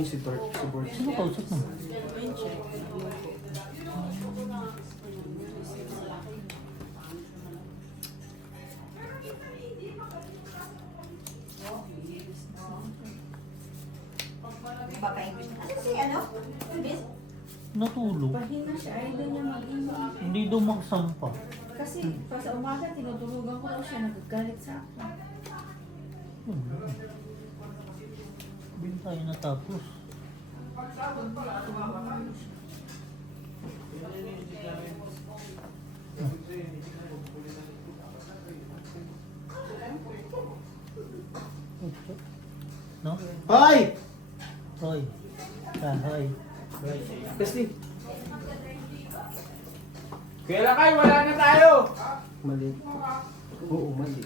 yung si Bort. Sino kausap mo? Baka English. Ano si ano? Miss? Natulog. Pahinga siya, ayaw din niya mag-inom. Hindi daw magsampa. Kasi pa sa umaga, tinutulugan ko daw siya, nagagalit sa akin. Hindi tayo natapos. No? Hoy! Hoy. Hoy. Leslie. Kailan kayo? Wala na tayo! Mali. Oo, mali.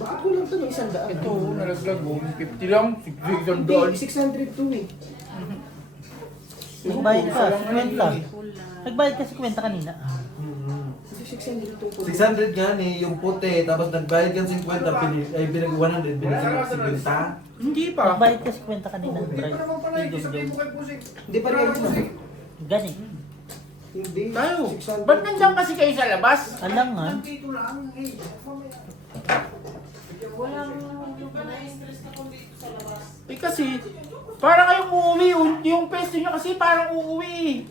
Bakit kulang to ng 100? Ito, nalaglag mo. 50 lang. 600 Hindi, 602 eh. Nagbayad ka, 50. Nagbayad ka 50 kanina. Kasi 602 po. 600 nga ni yung puti, tapos nagbayad ka 50, ay binag 100, binagyan mo 50. Hindi pa. Nagbayad ka 50 kanina. Bright. Hindi pa rin na. Gani. Hindi. Tayo. 600. Ba't nandiyan kasi kayo sa labas? Alam nga. Walang Eh kasi, parang kayong uuwi. Yung pesto nyo kasi parang uuwi.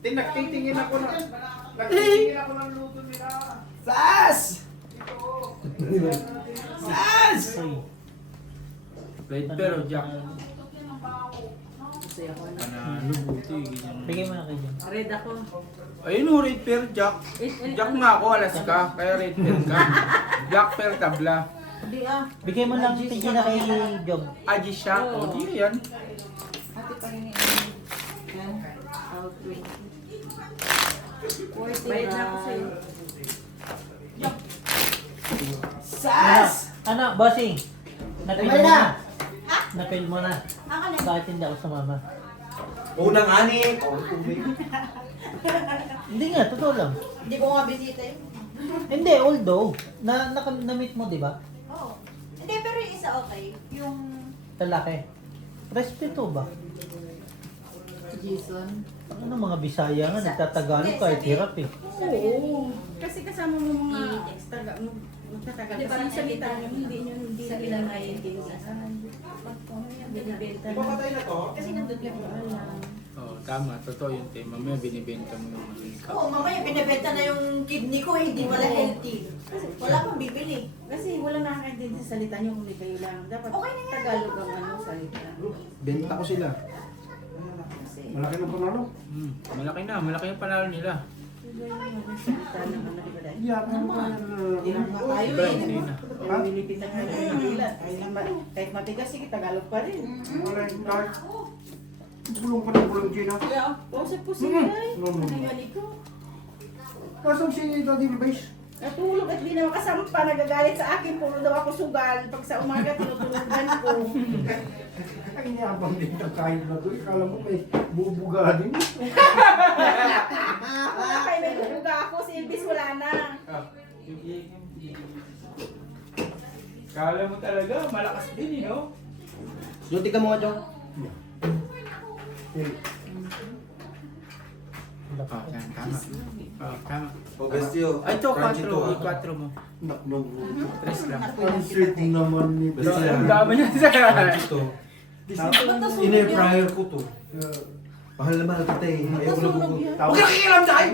Nagtitingin ako na. Nagtitingin ako ng luto nila. Sas! Sas! Hoy. Right, pero Jack. kasi ako na. Panalo, buti. Bigay mo na kayo dyan. Red ako. Ayun o, red pair, Jack. Jack nga ako, alas ka. Kaya red pair ka. Black pair, tabla. Hindi ah. Bigay mo lang tigil na kay Job. Aji siya. O, di yan. Ate pahingin. Yan. Out 20. 40 bayad na ako sa'yo. Sas! Ano, bossing? Napil mo na. Napil mo na. Bakit hindi ako sumama? Unang ani. Oh, tubig. Hindi nga, totoo lang. Hindi ko nga bisita yun. Hindi, although, na-meet mo, di ba? Oo. Hindi, pero yung isa okay. Yung... Lalaki. Respeto ba? Jason. Ano mga Bisaya nga, nagtatagalog kahit hirap eh. Oo. Kasi kasama mo mga taga, magtatagal. Di ba, Kasi yung salita naiintindihan nyo, hindi Sa nila ilang naiintindihan. Binibenta na. Papatay na to? Kasi nandun lang yun. Alam. Oo, tama. Totoo yung tema. Mamaya binibenta mo ng mga Oo, mamaya binibenta na yung kidney ko, hindi wala healthy. Wala pang bibili. Kasi wala nakakaintindi sa salita nyo kung hindi kayo lang. Dapat Okay na yan. Tagalog ang ano salita. Benta ko sila. Kasi Malaki ng panalo. Malaki na. Malaki yung panalo nila. iba yung mga salita ng ano di ba dahil? Iyak mo pa yan. Hirap na tayo Iba, eh. hindi na. Yung Pilipinas nga ng Manila. Kahit matigas, sige, Tagalog pa rin. Wala yung dark. Bulong pa ng bulong Gina. Kaya, pusip-pusip na eh. No, no, no. Nangyali ko. Nasaan si Daddy Levi's? Natulog at di na makasampa, nagagalit sa akin, puro daw ako sugal. Pag sa umaga, tinutulugan ko. Ay, niyabang din ang kain na to. Ikala mo may bubuga din. Kaya may tubuga ako, si Elvis wala na. Kala mo talaga, malakas din eh, no? Duty ka mo nga, Jong. Ah, tama. Ah, tama. O, bestyo. Ay, ito, Crunchy 4. to, ah. 4 mo. Nak, no. 3 lang. Ang sweet naman ni Basta Bea. Ang dami niya sa Crunchy to. In-air-fryer ko to. Mahal na mahal kita eh. Ayaw ko na buko. Huwag ka nakikialam sa akin!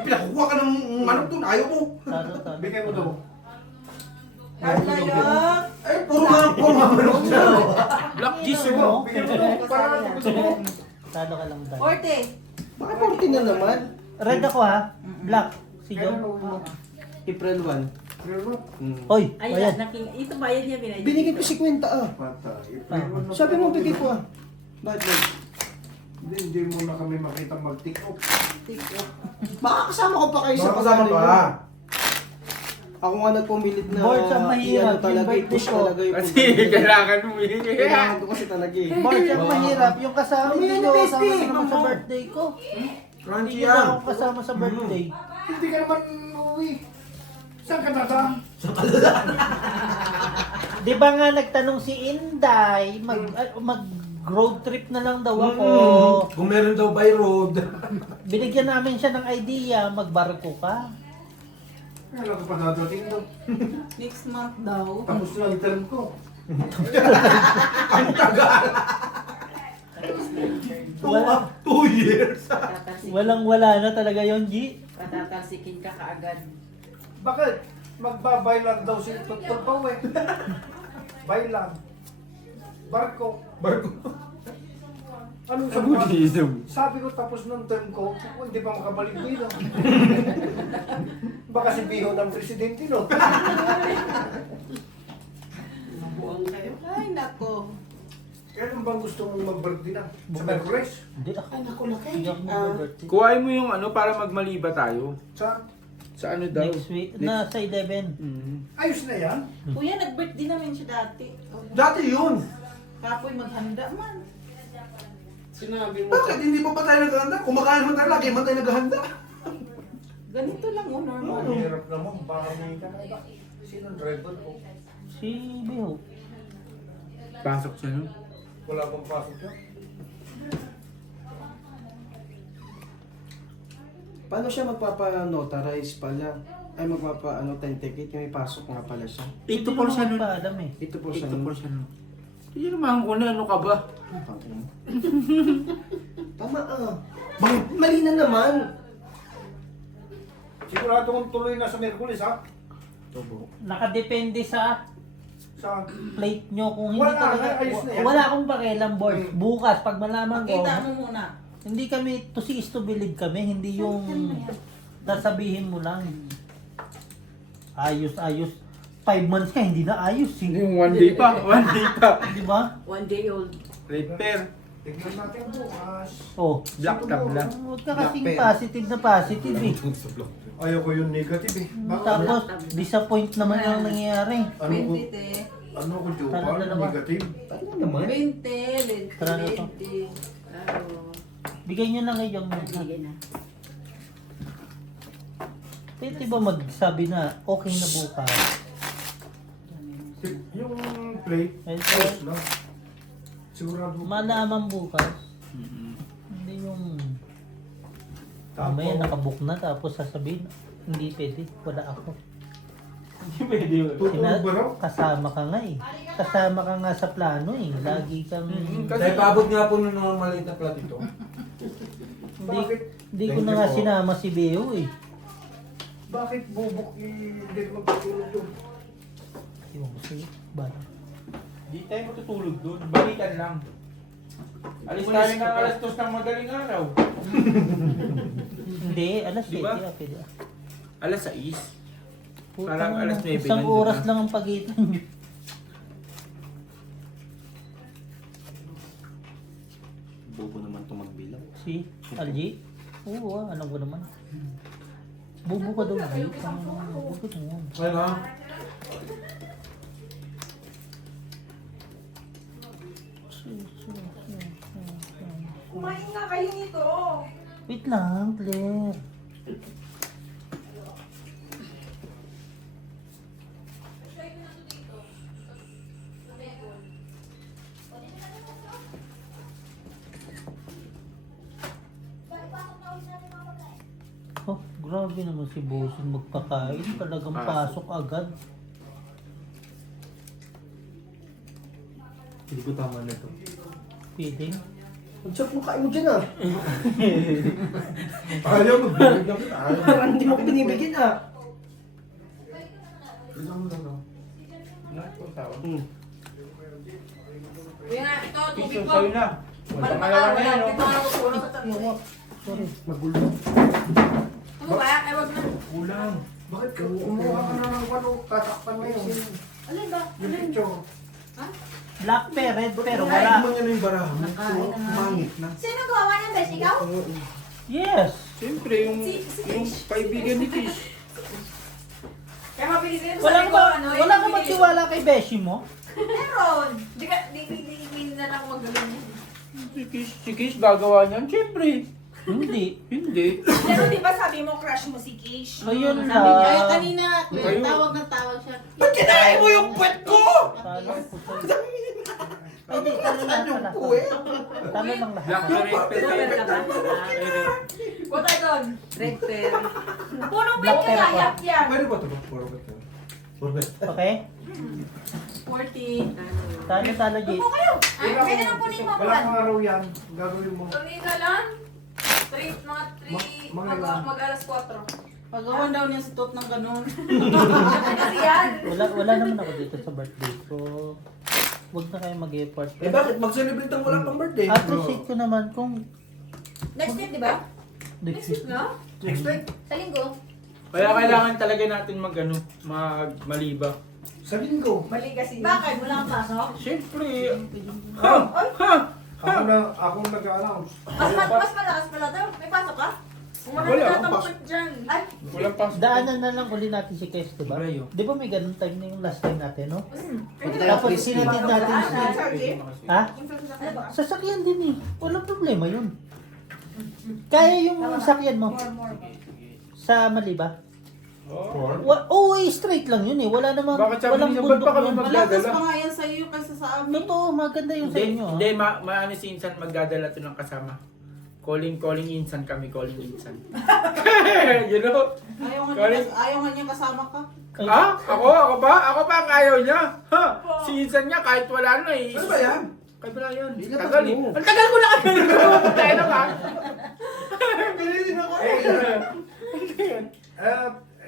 Pinakuha ka ng manok doon, ayaw mo. Tado. Bigay mo daw. Carla yun. Ay, puro manok siya. Black Jesus Ano? mo. Bigay mo daw. Para gusto mo. Tado ka lang tayo. Forte. Bakit 40 na naman? Red ako ha. Black. Si Job. April 1. Pero mo. Hoy, Ay, ayan. ito bayad niya, binayad. Binigay ko 50 ah. Patay. Sabi mo bigay ko ah. Bakit ba? Hindi mo na kami makita mag-tick off. Baka kasama ko pa kayo sa Baka kasama pagano pa. yun. Ako nga nagpumilit na Boards ang mahirap, i-ano talaga, yung i-push birthday ko. talaga yung Kasi kailangan mo eh. Kailangan ko kasi talaga eh. March ang mahirap. Yung kasama, Kami hindi na, ko bestie. kasama naman sa birthday ko. Crunchy Hindi ko yan. ako kasama sa birthday. Hindi ka naman uwi. Saan ka na? Di ba nga nagtanong si Inday, mag road trip na lang daw ako. Kung meron daw by road. Binigyan namin siya ng idea, magbarko ka. Kailan ko pa dadating doon? Next month daw. Tapos na ang term ko. Ang tagal. Wala, 2 years. wala na talaga yon G. Patatalsikin ka kaagad. Bakit? Magbabaylan daw si Dr. Pau eh. Baylan. Barko. Anong sabi ko? Sabi ko tapos ng term ko, hindi pa makabalik dito. Baka si Biho ng presidente no? Ay, nako. Kailan bang gusto mong mag-birthday na? Sa Merkules? Hindi ako. Ay, naku, laki. Hindi ako mag-birthday. Kuhain mo yung ano para magmaliba tayo. Sa ano daw? Next week, nasa 11. Ayos na yan. Kuya, nag-birthday namin siya dati. Dati yun. Kapoy maghanda man. Sinabi mo. Bakit hindi pa tayo naghahanda? Kumakain man tayo lagi, man tayo naghahanda. Ganito lang, oh, normal. Ang hirap naman, bahay ka na ba? Sino driver ko? Si Biho. Pasok siya no? Wala bang pasok yan? Paano siya magpapa-notarize pala? Ay magpapa-authenticate, may pasok nga pala siya. 8 to 4 siya nun. pa alam eh. 8 to 4 siya. 8 to 4 siya nun. Hindi naman ko na ano ka ba? Tama ah. Mali na naman. Sigurado kong tuloy na sa Merkules ha? Nakadepende sa Sa... plate nyo kung hindi Wala, talaga. ayos na yan. Wala akong pakialam, boss. Bukas, pag malaman ko, Kita mo muna. hindi kami, to see is to believe kami, hindi yung sasabihin mo lang. Ayos. 5 months ka, hindi na ayos. Yung 1 day pa. 1 day pa. Di ba? 1 day old. Repair. Tignan natin bukas. Oh. Black tab lang. Huwag ka kasing positive na positive eh. Ayaw ko yung negative eh. Tapos, disappoint naman yung nangyayari. Ano ko, 20 te. ano ko, Tara, Jopal? dalawa. Negative? Ano naman? 20, Tara na to. 20. Claro. Bigay nyo na ngayon. Sige na. Pwede ba magsabi na okay na bukas? Yung plate, Ay, ayos lang. Sigurado. Malaman bukas. Hindi yung mamaya nakabook na tapos sasabihin hindi pwede, wala ako. Hindi pwede yun. Tutulog ba raw? Kasama ka nga eh. Kasama ka nga sa plano eh. Lagi kang Dahil paabot nga po ng mga maliit na plat ito. hindi, hindi ko na nga sinama si Beo eh. Bakit bubok hindi ko magtutulog doon? Yung sige, bala. Di tayo matutulog doon. Balikan lang. Alis tayo ng alas 2 ng madaling araw. Hindi, alas 7 Diba? pwede ah. Alas 6. Putang Parang ina, alas 9 isang nandun oras na. lang ang pagitan nyo. Bobo naman itong magbilang. Si Algie? Oo ah, alam ko naman. Bubo ka daw, Algie. Bubo mo. Kaya nga. Kumain nga kayo nito. Wait lang, Claire. Oh, grabe naman si Bossing magpakain. Talagang pasok agad. Hindi ko tama na ito. Pwede. Ang sarap mo kain mo dyan ah. Ayaw, magbibig na kita. Ayaw. Parang hindi mo ko binibigyan ah. Ito mo lang. Kuya, ito, tubig Piso ko. sa'yo na. Pangalawa na yan, Ito no? na ako tulog sa tatlo. Sorry, magulo. Ano ba? Ay, wag na. Kulang. Bakit ka kumuha ka na ng ano, tatakpan mo yun? Alin ba? Yung picture. Black red pero Wala. wala. Mo niya na yung baraha mo. Nakain na nga. Mangit na. Sino gawa niyan, Besh? Ikaw? Yes. Siyempre, yung kaibigan ni Fish. Kaya mabilis rin Wala sabi ka ko, ba, ano, wala ka ibibigay magtiwala kay Beshi mo? ko. Meron. Di na lang magaling yan. Si Kish gagawa niyan. Siyempre. Hindi. Hindi. Pero di ba sabi mo crush mo si Kish? Ayun Sabi niya, ay lang. kanina, Ayun. tawag na tawag siya. Ba't kinain mo yung puwet ko? Talo po sa'yo. Ay, di. Talo lang pala. Talo lang Black lahat. to red pear kayo. What I done? Red pear. Puno Black bet ka pepper. nayak yan. Pwede ba ito? Forward ka. Forward. Okay? 40. Talo, G. Puno kayo. Ay, pwede na kunin mo Walang man. araw yan. Gagawin mo. Tumingin lang. Mga 3, mag-alas 4. Pagawan daw niya si Tot ng ganun. Kasi yan. Wala naman ako dito sa birthday ko. Huwag na kayo mag-effort. Eh bakit? Mag-celebrate ang wala pang birthday. Appreciate ko naman kung Next week, di ba? Next week na? Next week. Sa linggo. Kaya kailangan talaga natin maliba. Sa linggo. Mali kasi. Bakit? Wala kang pasok? Siyempre. Ha? Ako nag-announce. Mas malakas pala daw. May pasok ka? Wala. Tatakot dyan. Ay, Walang pasok. daanan na lang uli natin si Kes, di ba? Brayo. Di ba may ganun time na yung last time natin, no? Pwede Tapos crispy. sinatid natin si... Ha? ano ba? Sasakyan din eh. Walang problema yun. Kaya yung sakyan mo sa Maliba. Oo, straight lang yun eh. Wala namang, Bakit sabi walang niyo, ba't bundok pa kami yun. Malakas pa nga yan sa'yo kaysa sa amin. Totoo, maganda yung sa Hindi, inyo. hindi, maano si Insan magdadala to ng kasama. Calling Insan kami, calling Insan. You know? Ayaw nga niya kasama ka. Ha? Ako ba? Ako pa ang ayaw niya. Ha? Si Insan niya kahit wala na eh. Ano ba yan? Kay Brian. Ilabas Tagal eh. mo. Ang tagal ko na kami tayo na ba? Ganyan ako.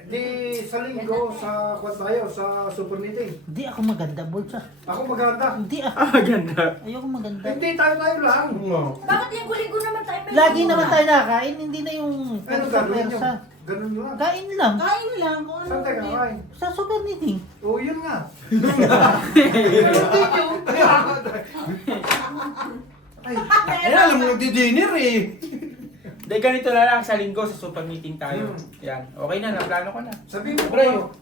Di sa linggo, sa kwan tayo, sa super meeting. Hindi ako maganda, Bolsa. Ako maganda. Hindi ah. Maganda. Ayoko maganda. Hindi tayo lang. Bakit linggo-linggo naman tayo may Lagi naman tayo nakakain, hindi na yung Ano gagawin nyo? persa. Ganun lang. Kain lang. Kain lang kung ano. Saan tayo kakain? Sa super meeting. Oo, yun nga. Ay, alam mo, di-dinner eh. Hindi, ganito na lang sa linggo sa super meeting tayo. Yan. Okay na, naplano ko na. Sabihin mo Brayo. ba,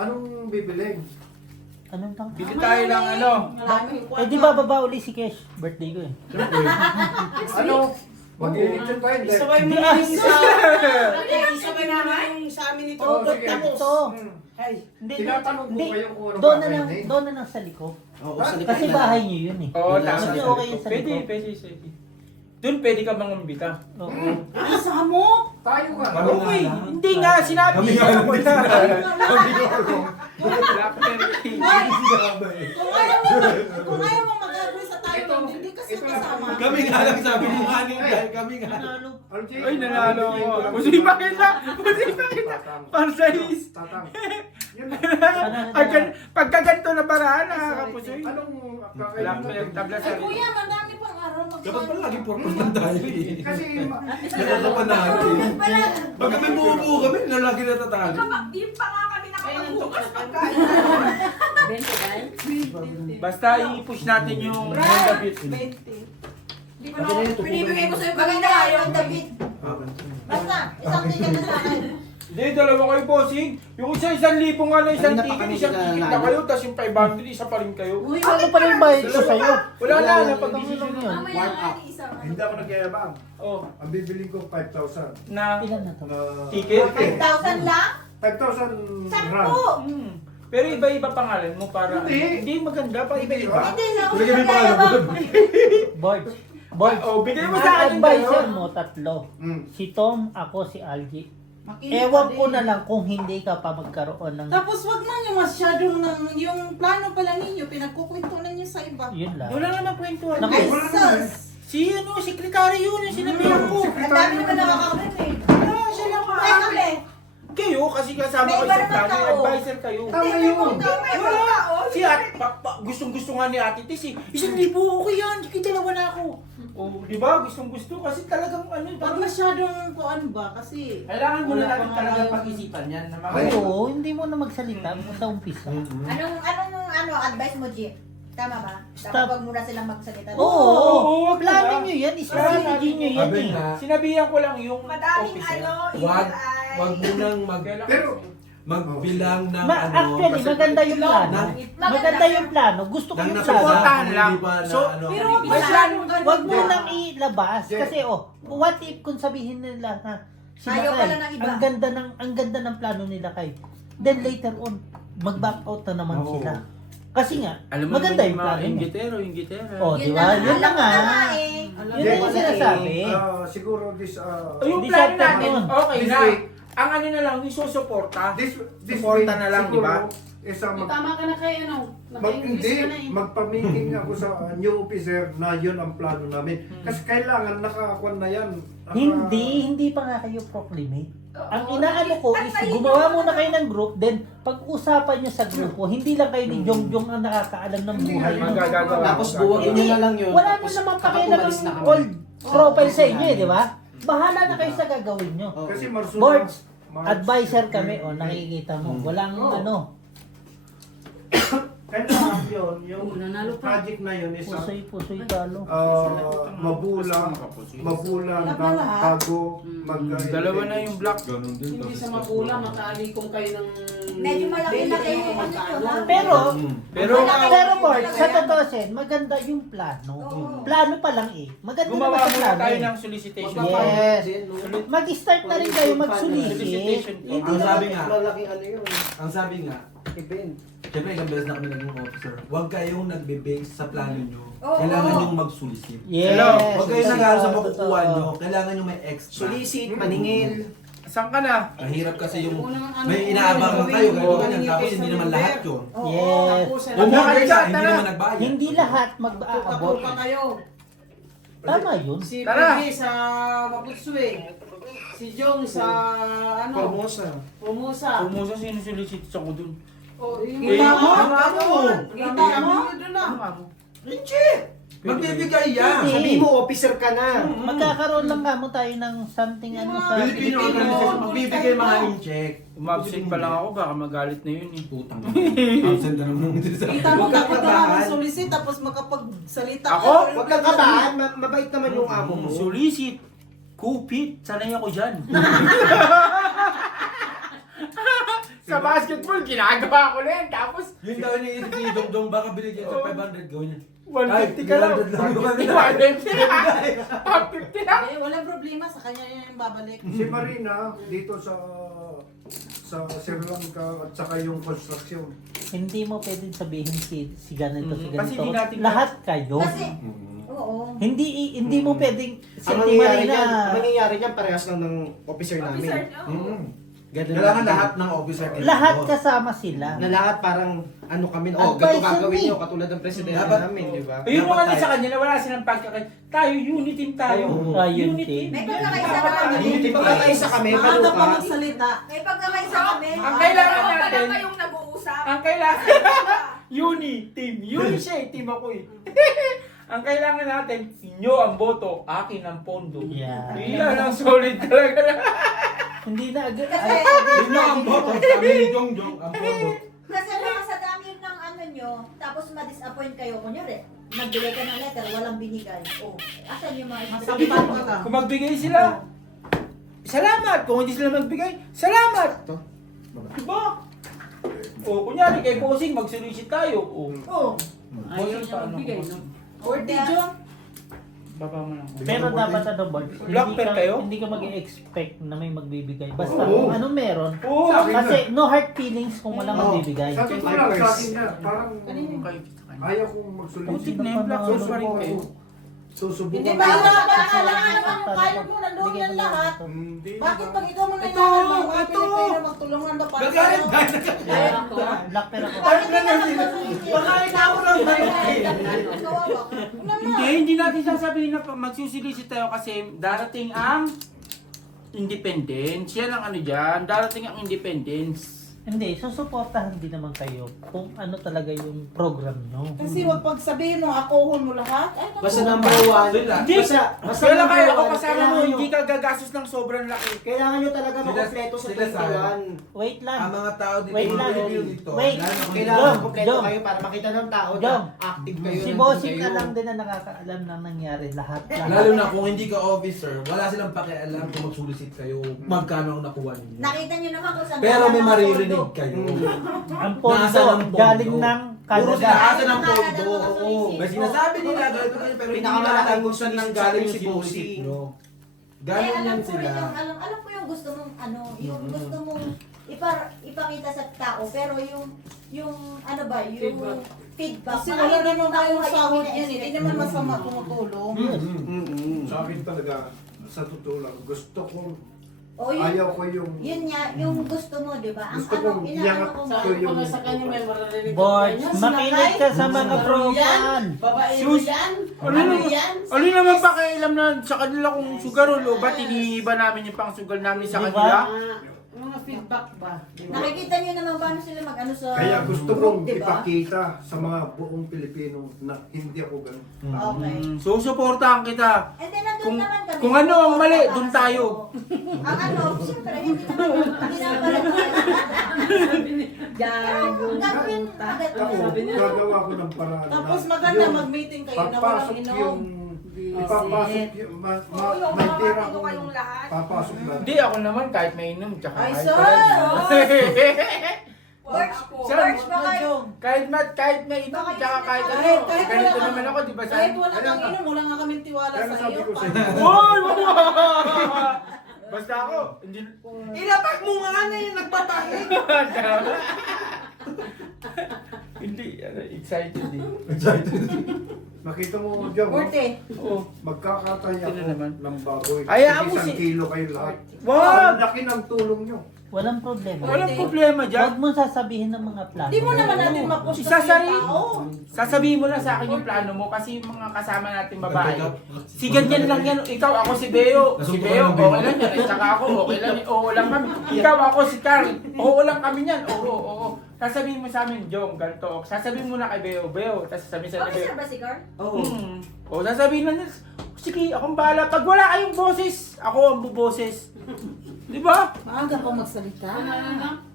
anong bibilin? Anong tang? Bili tayo ng ano. Eh di ba baba uli si Kesh? Birthday ko eh. Ano? Mag-i-election tayo. hindi? Isabay mo Hindi na ah. yung sa... Isabay mo na yung sa amin ito. Oo, sige. Ito. Ay, Hindi, tinatanong mo hindi. kayo kung ano Doon na lang, kakainin. doon na lang sa liko. Oo, sa likod Kasi na. bahay niyo yun eh. Oo, Wala, tama. Hindi okay yun sa Pwede, liko. pwede. Doon pwede ka mangumbita. Oo. Ay, samo! Tayo ka. Okay, hindi nga, sinabi Kami niya nga ako lang na. Blackberry. Kung ayaw mo mag-agree sa tayo, hindi kasi kasama. Kami nga lang sabi mo nga niyo dahil kami nga. Nanalo. Ay, nanalo ako. Pusi pa kita. Parsais. Tatang. Yun na. Pagka ganito na paraan, nakakapusoy. Anong Blackberry, tabla sa Ay, kuya, madami pang araw Dapat pala laging purpose lang tayo eh. Kasi, Nakakapan natin. Pagka may buo kami, nalagi natatalo. Yung pa nga kami nakapagbukas pagkain. Basta i-push natin yung Honda Beat. 20. Di ba na pinibigay ko sa'yo Maganda kanina ayaw, David. Basta, isang ticket na sa akin. Hindi, dalawa kayo bossing. Yung isa 1,000 nga na isang Kanina pa ticket, kami isang ticket na sinanalo. kayo, tapos yung 500, isa pa rin kayo. Uy, ano pa yung bayad ko sa'yo? Wala na, Ang napag-decision ino yun. yun. Mamaya nga ni isa. hindi ako nagyayabang. Oh, Ang bibiling ko 5,000. na Ilan na to? Na ticket. 5,000 lang? 5,000 Sampu! rand. Pero iba-iba pangalan mo para Hindi. maganda pa iba-iba. Hindi na ako Tulad kami pangalan mo. Board. Board. Oh, bigay mo Ang sa akin advisor kayo. mo, tatlo. Mm. Si Tom, ako, si Algie. Makinig Ewan ka ko din. na lang kung hindi ka pa magkaroon ng... Tapos wag na yung masyadong yung plano pala ninyo, pinagkukwentuhan niyo sa iba. Yun lang. Wala naman kwentuhan. Naku. Ay, wala naman sus! Si sekretary yun, yung sinabihan ko. Ang dami naman nakakakit eh. Ah, siya lang Ay, kami! Kayo, kasi kasama May kayo iba sa naman plano, tao. advisor kayo. Tama yun. Wala. Si gustong-gusto nga ni Ate Tis eh. 1,000 okay yan, sige dalawa na ako. Oh, di ba? Gustong-gusto kasi talagang ano, Wag parang masyadong kung ano ba, kasi... kailangan muna Wala natin pa talaga nga pag-isipan yan. Na Ay, mga oo, hindi mo na magsalita sa umpisa. Anong advice mo, Jim? Tama ba? Stop. Dapat wag muna silang magsalita. Oo, wag plano na. nyo yan, strategy nyo yan Sabi eh. nga, Sinabihan ko lang yung Madaming officer. ano, wag, ay. wag munang Kailangan- Pero, magbilang ng Actually, maganda yung plano. Maganda yung plano. Gusto ko yung plano. Supportahan lang. So, Pero may plano ka Huwag mo nang ilabas. Kasi what if kung sabihin nila na sila Ayaw kay, pala ng iba. ang ganda ng plano nila kay. Then later on, mag-back out na naman sila. Kasi nga, alam mo maganda naman yung plano yung niya. gitero, yung gitero. Oh, di ba? Yun na nga. eh. Yun na yung sinasabi. Siguro Yung Hindi plano sa natin, taon. okay This na. week. Ang ano na lang, yung susuporta. this Suporta week, na lang, di siguro, ba? Tama ka na kay naka-English ka na eh. magpa-meeting ako sa new officer na yun ang plano namin. Kasi kailangan nakakuan na yan. Hindi pa nga kayo proclimate. Ang inaano ko is gumawa muna kayo ng group, then pag-usapan nyo sa grupo, hindi lang kayo ni Jongjong ang nakakaalam ng buhay. Magagagawa. Tapos buwagin nyo na lang yun. Wala mo Tapos naman kapag pakialam umalis na ng kami. old profile sa inyo, di ba? Bahala na kayo sa gagawin nyo. Oo. Kasi Marso Boards, advisor kami, nakikita mo. Walang kailangan yun, yung project na yun is pusoy talo. mabulang ng bago Dalawa na yung block. ganun din. Hindi sa magulang, matalikong kayo ng... Medyo malaki-laki yung ano nyo, ha? Pero, Pero, board, sa totoo sen, maganda yung plano. Plano pa lang eh. Maganda gumawa naman sa muna plano tayo eh. ng solicitation. Yes. Mag-start na rin kayo Solicitation. mag-solicit. Ang sabi nga, Malaking ano yun. ang sabi nga, Event. siyempre ilang beses na kami naging officer, huwag kayong nagbe-base sa plano nyo. Oo. Kailangan nyo mag-solicit. Yes. Huwag kayong nag-aaral sa Totoo. makukuha nyo. Kailangan nyo may extra. Solicit, maningil. Saan ka na? Mahirap kasi yung Unang ano, may inaabangan kayo, ganito Oo. ganyan, tapos hindi naman lahat yun. Yes. Umorder ka, hindi Tara. naman nagbayad. Hindi lahat mag-aabot. pa kayo. Tama yun. Si Tara. Piggy sa Maputsue. Si Jong sa ano, Formosa. Pumusa. Pumusa sinusolicit ko dun. Oh, Kita mo? Kita mo? Doon na. Magbibigay yan. Hindi. Sabi mo, officer ka na. Magkakaroon lang kamo tayo ng something ano sa Filipino organization, magbibigay mga in-check. Umabsent pa lang ako, baka magalit na yun eh. Putang. Absent na naman sa Kita mo, Huwag kang kapag kabahan. ka solicit, tapos makapagsalita Ako? Huwag kang kabahan, mabait naman yung amo mo. Solicit. Kupit. Sanay ako dyan. Sa basketball, ginagawa ko na yan. Tapos, Yun daw ni Dong, baka binigyan sa 500 gawin niya. 150 ka lang. 100 lang. 150 lang. 150 lang. Eh, walang problema, sa kanya yung babalik. si Marina dito sa Sri Lanka at saka yung construction. hindi mo pwedeng sabihin si ganito si Kasi ganito. hindi natin- Lahat kayo. Kasi, oo. Hindi mo pwedeng si Ang Ate mangyayari niyan, Marina. ang mangyayari niyan, parehas lang ng officer namin. Officer, Ganun Kailangan lang. lahat ng officer. Lahat kasama sila. Na lahat parang ano kami, Advice ganito gagawin yun nyo, katulad ng presidente Dapat- namin, di ba? Ayun mo Dapat kasi tayo- sa kanya na wala silang pagkakay. Tayo, unity team tayo. Unity. May pagkakaisa na kami. Hindi pagkakaisa kami, Maaga paluka. pa magsalita. May pagkakaisa kami. Ang kailangan Dalawa pa natin, lang kayong nag-uusap. ang kailangan, uni team. Uni siya eh, team ako eh. Ang kailangan natin, inyo ang boto, akin ang pondo. Yeah. Iyan ang solid talaga. Hindi na agad. Kasi, Yun na ang boto. Kami ni Jong, ang pondo. kasi mga sa dami ng ano nyo, tapos ma-disappoint kayo, kunyari, nagbigay ka ng letter, walang binigay. Oh, asan yung mga Masaktan ka na. Kung magbigay sila, salamat. Kung hindi sila magbigay, salamat. Diba? O, kunyari kay Posing, mag-solicit tayo. O, Oh, Ayaw niya magbigay, no? order. Baba mo lang. Pero dapat ano ba? Black pen kayo? Hindi ka mag-expect na may magbibigay. Basta Oo. kung ano meron. Oo. Kasi no hard feelings kung walang Oo. magbibigay. Sa totoo lang, sa akin nga, parang Okay. ayaw kong magsulit. Putik na yung black sauce pa rin kayo. Susubukan. Hindi ba kailangan naman yung kayo mo, nandoon yan lahat. Hindi. Bakit pag ikaw mo kailangan mo, mga Pilipino magtulungan ba para Nagalit sa'yo? tayo. Black pen ako. Bakit hindi ka nagpapalingkit? Pakain na ako ng Kawawa ka. Hindi natin sasabihin na magsusilicit tayo kasi darating ang independence. Yan ang ano dyan, darating ang independence. Hindi, susuportahan din naman kayo kung ano talaga yung program nyo. Kasi wag pagsabihin mo, akuhon mo lahat. Basta number one. Hindi. Basta Kailan number kaya ako one, kasama mo, kailangan hindi nyo- ka gagastos ng sobrang laki. Kailangan nyo talaga makompleto sa sila sa- 21. Wait lang. Ang mga tao dito, Wait lang. dito. Wait. lalo na kung Kailangan Jom, makompleto Jom. kayo para makita ng tao na Jom. active kayo. Si nandun Bossing ka kayo. lang din na nakakaalam ng nangyari lahat. Lalo na kung hindi ka officer, wala silang pakialam kung magsulisit kayo, magkano ang nakuha ninyo. Nakita nyo naman kung saan Pero may galing ang maririnig pondo. kayo. Ang Nasa ng pondo pondo. galing ng Puro Canada. sinaasa ng Canada pondo. mga Oo. solicit. May sinasabi nila, ganito kayo, pero hindi nila Pinakamalaking alam kung saan nang galing yung si Bossing. sinulit nyo. Eh, Ganon alam yan ko rin sila. yung, alam ko yung gusto mong ano, yung gusto mong ipakita sa tao, pero yung ano ba, yung feedback. Kasi baka wala hindi naman tao kayong kayo sahod yan, ina-expect. hindi naman masama tumutulong. Sa akin talaga, sa totoo lang, gusto kong, O yun, ayaw ko yung, yun nga, yung gusto mo, di ba? Ang Gusto ano, kong inaano iyangat ko mo. ko yung- Sa kanya may maririnig. Boards, makinig ka sa mga profile. Babae Sus. yan? Ano yan? Ano naman pakialam na sa kanila kung sugarol o ba't iniiba namin yung pangsugal namin sa Di ba? kanila? Mga feedback ba? Nakikita nyo naman paano sila mag-ano sa kaya gusto group, kong di ba? ipakita sa mga buong Pilipino na hindi ako ganun. Okay. So, supportahan kita. And then nandun Kung- naman kami. kung ano ang mali, dun tayo. Ang ano, siyempre, hindi naman, hindi naman pala Gago. gagawin agad Ako, mo. gagawa ko ng paraan Tapos na maganda yung mag-meeting kayo na walang papasok inom. yung, ipapasok yung, Oo, yung may tira mga kong kayong lahat. papasok na. Hindi, ako naman kahit mainom, tsaka Ay, kahit sir! Birch, Ako. Sir, Birch, baka kahit mainom, tsaka kahit ano, Kahit ganito wala naman kang- ako, di ba? Kahit wala Kaya kang nga. inom, wala nga kaming tiwala Kaya sa sabi iyo. ko sa'yo. Uy! Basta ako, hindi... Ilapak mo nga na yung nagpapahig! Hindi, excited eh. Nakita mo dyan, oh, Forte. Oo. magkakatay Sino ako naman? ng baboy. Hayaan mo Isang si- kilo kayo lahat. Wag! Ang laki ng tulong nyo. Walang problema. Walang problema Huwag dyan. mo sasabihin ng mga plano. Hindi mo naman natin mapusta sa Isasari- tao. Sasabihin mo lang sa akin yung plano mo kasi yung mga kasama natin babae. Si ganyan lang yan. Ikaw, ako si Beo. Si Beo, okay lang yan. At saka ako, okay lang yan. Oo lang kami. Ikaw, ako si Carl. Oo lang kami yan. Oo. Sasabihin mo sa amin, Jong, ganito. Sasabihin mo na kay Beo, Beo. Tapos sasabihin sa Officer Beo. ba si Carl? Oo. O, sasabihin lang niya, sige, akong bahala. Pag wala kayong boses, ako ang buboses. Di ba? Maaga pa magsalita.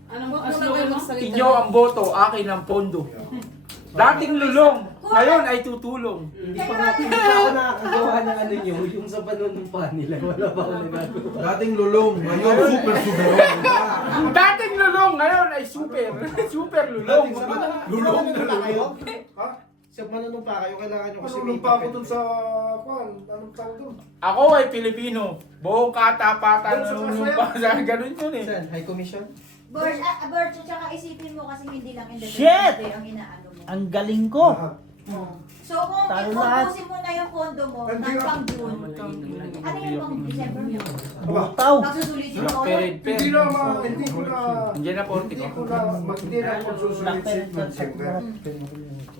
Anong Huwag mo na slogan kayo mo? magsalita. Inyo ang boto, akin ang pondo. Dating lulong, ngayon ay tutulong. Hindi pa ako nakakagawa ng ano nyo, yung sa panunumpa nila, wala pa ako nagagawa. Dating lulong, ngayon super sugarol. Dating lulong, ngayon ay super. Super lulong. Lulong na kayo? Ha? Sa manunumpa kayo, kailangan nyo kasi Ano pa ako dun sa, anong tawag dun? Ako ay Pilipino. Buong katapatan nalulong pa sa ganun yun eh. Saan? High Commission? Birch, Birch, tsaka isipin mo kasi hindi lang Shit! ang inaano mo. Ang galing ko. Lahat. So kung Talo lahat. ipupusin mo na yung kondo mo Hindi ng ka- pang June, ano yung pang December mo? Aba, Butaw. Magsusulitin mo Period, ulit. hindi na hindi ko na, Andiyan na 40 hindi ko. ko na, hindi na ako susulit sa December.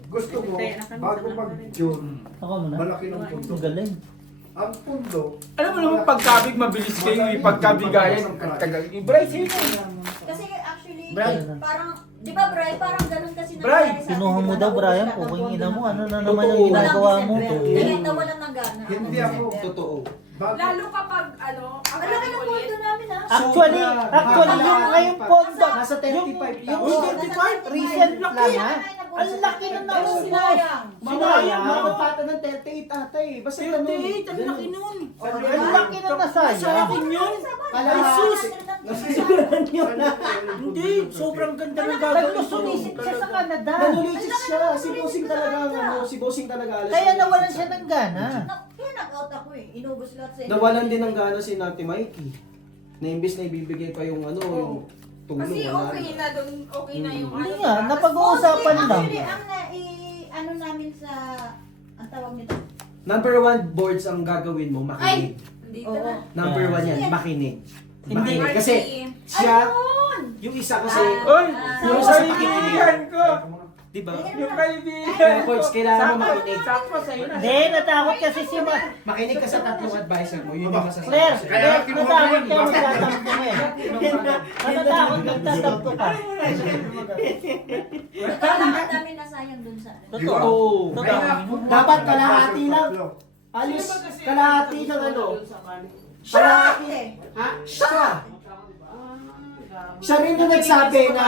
Gusto ko, bago mag-June, Ako muna. malaki ng pundo. Ang galing. Ang pundo, Alam mo naman pagkabig mabilis kayo eh. Pagkabigayan, ang tagal. Bryce, sino? Kasi actually, Brian. parang, di ba Brian, parang ganun kasi Brian, nangyari sa Kinuha atin, mo di ba? daw, Brian. Naubos lahat ng Puking kondo ina mo. natin. Ano na naman yung Totoo. ginagawa mo? Walang December. Kaya nawalan ng gana. Hindi hanggang ako. December. Totoo. bago, Lalo kapag ano, ang Ang laki ng ulit. kondo namin ha. Actually, yung ngayong pondo, Nasa 35,000. yung Oo, 35, recent lang ha. Ang laki na Pero naubos. sinayang. Sinayang. Makapata ng 38 ata eh. Basta ganun. ang laki nun. Ang laki na nasayang. yun. Kalahati. Nasisulan nyo na. Hindi, sobrang ganda ng gagawin Naglusulisit siya sa Canada. Nanulisit siya. Si Bossing talaga ang ano. Si Bossing talaga alas. Kaya nawalan siya ng gana. Kaya nag-out ako eh. Inubos lahat sa Nawalan din ng gana si Nati Mikey. Na imbis na ibibigay pa yung ano, yung tulong. Kasi wala okay rin. na doon, okay na yung Hindi ano. nga, diba? napag-uusapan lang. Actually, ang ano namin sa, ang tawag nito. Number 1 boards ang gagawin mo, makinig. Dito Oo. na. Number 1 yan, makinig. Hindi. Makinig. Kasi siya, Ayun! yung isa kasi, Oy, puro yung sa kaibigan ko. di ba? Yung kaibigan Kaya ko. boards, kailangan mo Sakto, makinig. sakto sa'yo na. Hindi, natakot kasi si Makinig ka sa tatlong advisor mo, yun yung masasabi Claire, ko sa'yo. Claire, natakot ka magtatampo eh. Natakot magtatampo ka. Totoo lang ang dami na sayang dun sa ano. Totoo. Totoo. Dapat kalahati lang. Alis, kalahati ng ano. Siya! Ha? Siya! Siya rin yung nagsabi na,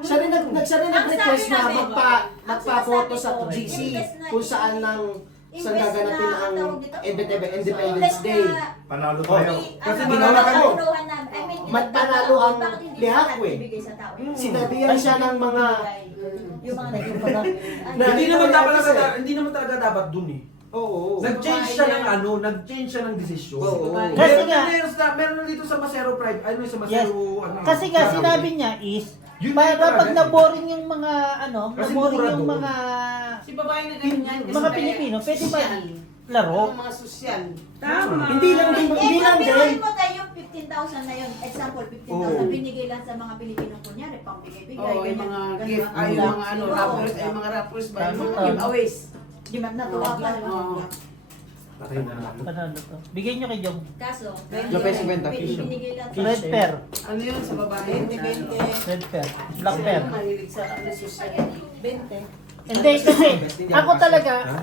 siya rin nag-request na magpa-photo sa GC kung saan saan gaganapin ang Independence Day. Panalo tayo. Kasi Ano, ginawa ko. Magpanalo ang Lihakwe. Sinabihan siya ng mga yung mga naging pag Hindi naman talaga dapat dun eh. Oo. Nag-change siya ng nag-change siya ng desisyon. Oo. Kasi nga- meron dito sa Masero Pride, sa Yes. Masero, Kasi nga sinabi niya is, Yun para talaga. pag naboring yung mga, Kasi naboring yung mura mga, Si babae na ganyan. mga Pilipino, pwede ba laro? Ang mga sosyal. Tama. Hindi lang din, hindi lang din. mo tayo yung 15,000 na yun. Example, 15,000 binigay lang sa mga Pilipino kunyari, pambigay-bigay. Oo, yung mga gift, ay yung mga rappers, ay mga rappers ba, yung mga giveaways. Di ba natuwa pa? Oo. Panalo to. Bigyan nyo kay Jong. Kaso, Lopez 50 piso. binigay lang Red pair. Ano yun sa babae? 20. Red pair. Black pair. Mahilig sa sosyal. 20. Hindi kasi, ako talaga,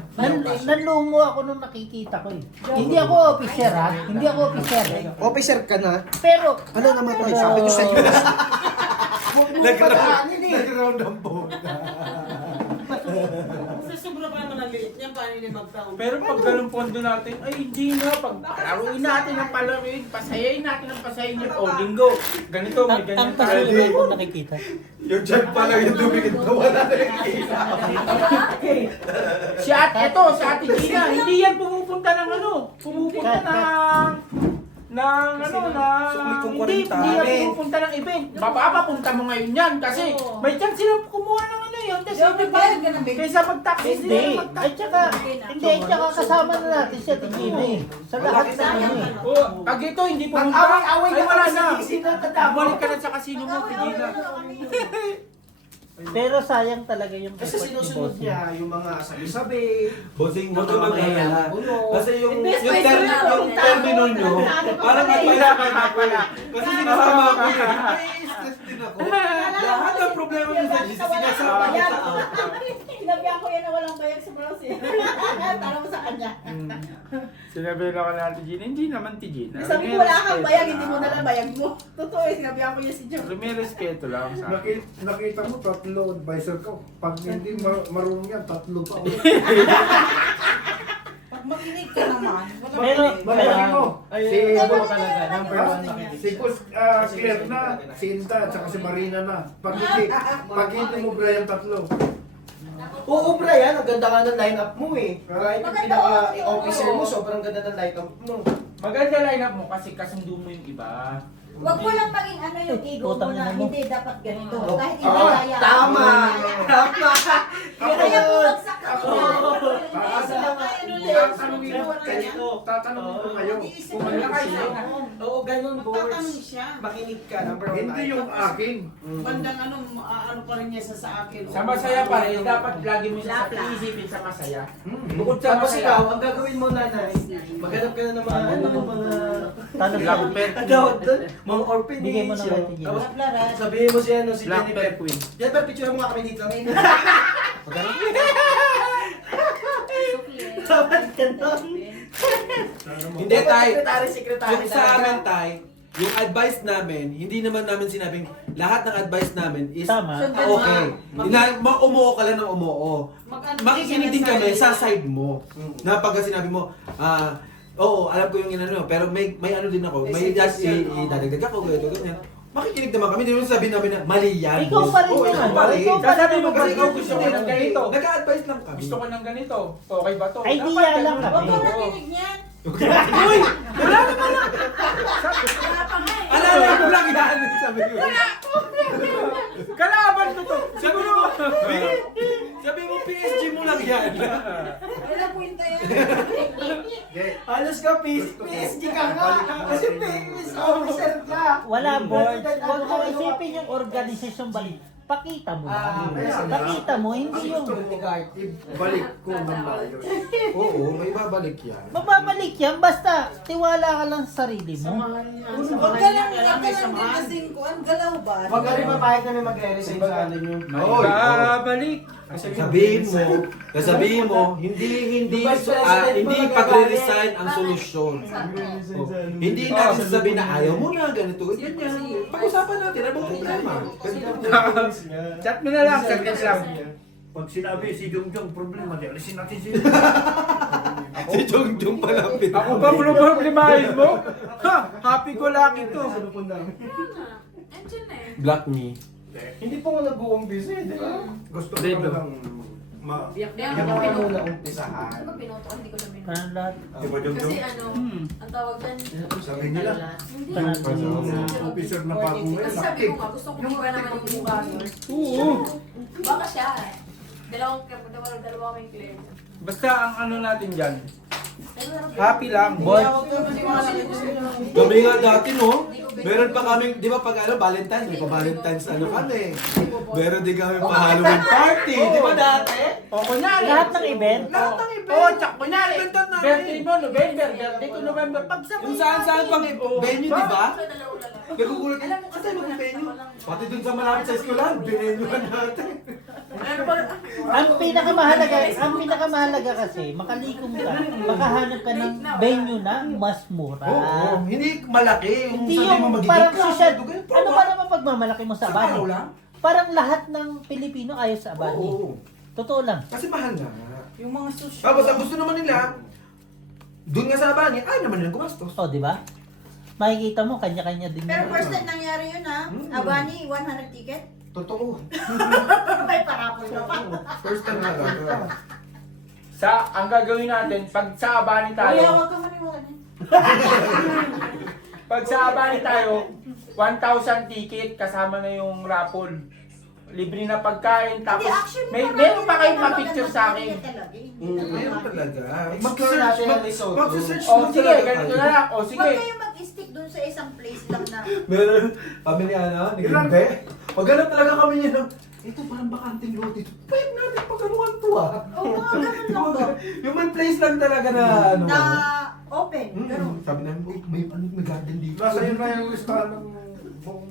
nanlumo ako nung nakikita ko eh. Hindi ako officer ha. Hindi ako officer. Officer ka na. Pero, Ano naman to? Sabi ko sa iyo. Nag-round ang boat. Sa sobra pa naman ang liit niya, paano nila magtaon? Pero pag ganun pondo natin, ay hindi na. Pag palaruin natin ang palaruin, pasayain natin ang pasayain yun. O, linggo. Ganito, may ang ganyan pasulo ko nakikita. Yung dyan pa lang yung dumikit na wala na yung kita. Si Ate Gina, hindi yan pumupunta ng pumupunta hindi yan pumupunta ng event. Papapunta mo ngayon yan kasi may chance silang kumuha ng yun. Kasi Nagbayad ka ng big. kaysa mag-taxis Hindi. nila, Ay, tsaka kasama na natin siya Tigina eh. Sa lahat na ano eh. Pag ito hindi pumunta, Mag-away-away ay na wala kami na. sa GC na tatapos. Bumalik ka na sa kasino mo, Tigina. Pero sayang talaga yung Kasi effort ni sinusunod Boss. niya yung mga sabi-sabi. Bossing, Huwag kang mag-alala. Kasi yung Invest yung pa ter- yun. yung termino nyo, parang Kaya pala. Kasi sinasama ko yun. Nai-stress din ako. Lahat ng problema nyo sa GC, sinasama ko sa Sinabihan ko yan na walang bayag sa bros eh. Tara mo sa kanya. Sinabi na ko na Tigina, hindi naman Tigina. Sabi ko wala kang bayag, hindi mo na lang bayag mo. Totoo eh, sinabi ako niya si Joe. May respeto lang sa akin. Nakita mo, 3 advisor ko. Pag hindi marunong yan, 3 pa ulit. Pag makinig ka naman, wala Pero, Malaki mo. Si talaga, number one Si Boss Claire na, si Inta, at saka si Marina na. Pag hindi mo Brian 3. Oo, Brian, ang ganda nga ng line-up mo eh. Kahit yung Maganda, pinaka-officer mo, sobrang ganda ng line-up mo. Maganda line-up mo kasi kasundo mo yung iba. Huwag mo lang maging yung ego mo Putang na ina mo. hindi dapat ganito. Oh, Kahit hindi kaya. Tama! Tama! Kaya bumagsak ka Tatanungin ko kayo. Mag-iisip Kung mo ano na kasi. kayo. Oo, ganun, Magtatanong boys. siya. Makinig ka, number one. Hindi yung akin. Bandang ano pa rin niya sa akin. Sa masaya pa rin, dapat lagi mo siya iisipin sa masaya. Bukod sa Tapos masaya, ikaw, ang gagawin mo nanay, maghanap ka na ng mga mga Tanong Black ko. Bear tawag doon, mga orphanage. Bigay mo na kay oh. Tigina. Tapos sabihin mo siya, si Black Jennifer. Bear Queen. Jennifer, picture mo nga kami dito. Dapat ganun. Hindi, tay. Secretary. Yung sa amin, tay, yung advice namin, hindi naman namin sinabing lahat ng advice namin is Tama. okay. Umuo ka lang ng umuo. Makikinig din kami sa side mo. Na pagka sinabi mo, oo, alam ko yung inano, pero may ano din ako, may idadagdag ako, ganyan. Makikinig naman kami, hindi mo sabihin namin na mali yan. Ikaw pa rin Oo, naman. ikaw pa rin. Ikaw pa rin Sasabihin mo naman. kasi ikaw gusto ko ng ganito. Nag-a-advise lang kami. Gusto ko ng ganito. Okay ba to? Idea Dapat lang ganun. kami. Huwag ka Oo. nakinig niyan. Uy! Wala naman lang! Wala pa nga eh. Alala mo lang yan, sabi ko. Kalaban ko to! Siguro! Sabi mo, PSG mo lang yan. Wala kwenta yan. Halos ka, PSG ka nga. Kasi PMS officer ka. Wala board. Huwag mo isipin yung organisasyon balik. Pakita mo lang. Pakita mo, hindi yung... Ibalik ko ng maayos. Oo, may babalik yan. Mababalik yan, basta tiwala ka lang sa sarili mo. Huwag ka lang din kasing kuan, galaw ba? Huwag ka rin mapahit kami mag-resign sa ano nyo. Oo, Babalik! Sabihin mo, hindi pagre-resign ang solusyon. Oh. Hindi natin sasabihin na ayaw mo na, ganito, yan yan. Pag-usapan natin, ano bang problema? Chat mo na lang, saglit lang. Pag sinabi si Jungjung problema, di alisin natin si Si Jongjong palapit. Ako ba problemahin mo? Ha? Happy go lucky to. Andyan na eh. Block me. Hindi po nga nag-uumpisa eh, di ba? gusto ko Dedo. lang Biyak na Hindi yan. mo Pinuto. muna umpisahan. Ano ba pinuto? Hindi ko na pinuto. Parang lahat. Di ba Jungjung? Kasi ano, ang tawag dyan. Sabi nila, Hindi. yung officer na bago ngayon, Kasi sabi ko nga, gusto ko iba naman yung mukha nun. Oo. Baka siya eh. Dalawang kaming claim. Basta ang ano natin dyan, Pero meron happy lang. Boy, Kami nga dati, no? Meron pa kaming, di ba pag Valentine's, may pa-Valentine's kami. Meron din kami pa-Halloween party, di ba dati? O kunyari. lahat ng event. Lahat ng event. Oo, tsak kunyari. Eventan namin. Birthday mo, November. Birthday ko, November. Kung saan-saan pang venue, di ba? Sa dalawa lang. Nagugulat Alam mo ka, kasi saan wala mag-venue? lang. Pati dun sa malapit sa eskwelahan, binenyuhan natin. Ang pinakamahalaga kasi, makalikom ka, makahanap ka ng venue na mas mura. Oo, hindi malaki. Yung Hindi sabi mo yung magiging parang club, social, ganun, ano ba naman pagmamalaki mo sa Sa araw Abani? lang? Parang lahat ng Pilipino ayaw sa Abani. Oo. Totoo lang. Kasi mahal na. Yung mga social. Tapos ang gusto naman nila, dun nga sa Abani, ay naman nilang gumastos. O, di ba? Makikita mo, kanya-kanya din Pero yun. first time nangyari yun ha. Abani, 100 ticket. Totoo. May parapol na pa. First time na lang. Ang gagawin natin, pag sa Abani Kuya, tayo, huwag ka maniwala niyan. pag sa Abani tayo, 1,000 ticket kasama na yung raffle. Libre na pagkain, tapos Hindi, actually, meron pa kayong maganda ma-picture sa akin. ticket talaga eh. Meron talaga. Explore natin ang resort. Mag-search O mo sige, talaga ganito tayo. na lang. O Huwag sige. kayong mag-stick dun sa isang place lang na. Meron, kami ni ni Gimbe. Paghanap talaga kami niya ng, ito parang bakanting lot dito. Pwede natin pagkanuan to ah. Oo, mga ganun lang ba? Yung may place lang talaga na ano. Na open. Pero, Sabi namin, "Uy, may garden dito." nasa yun na yung listahan ng buong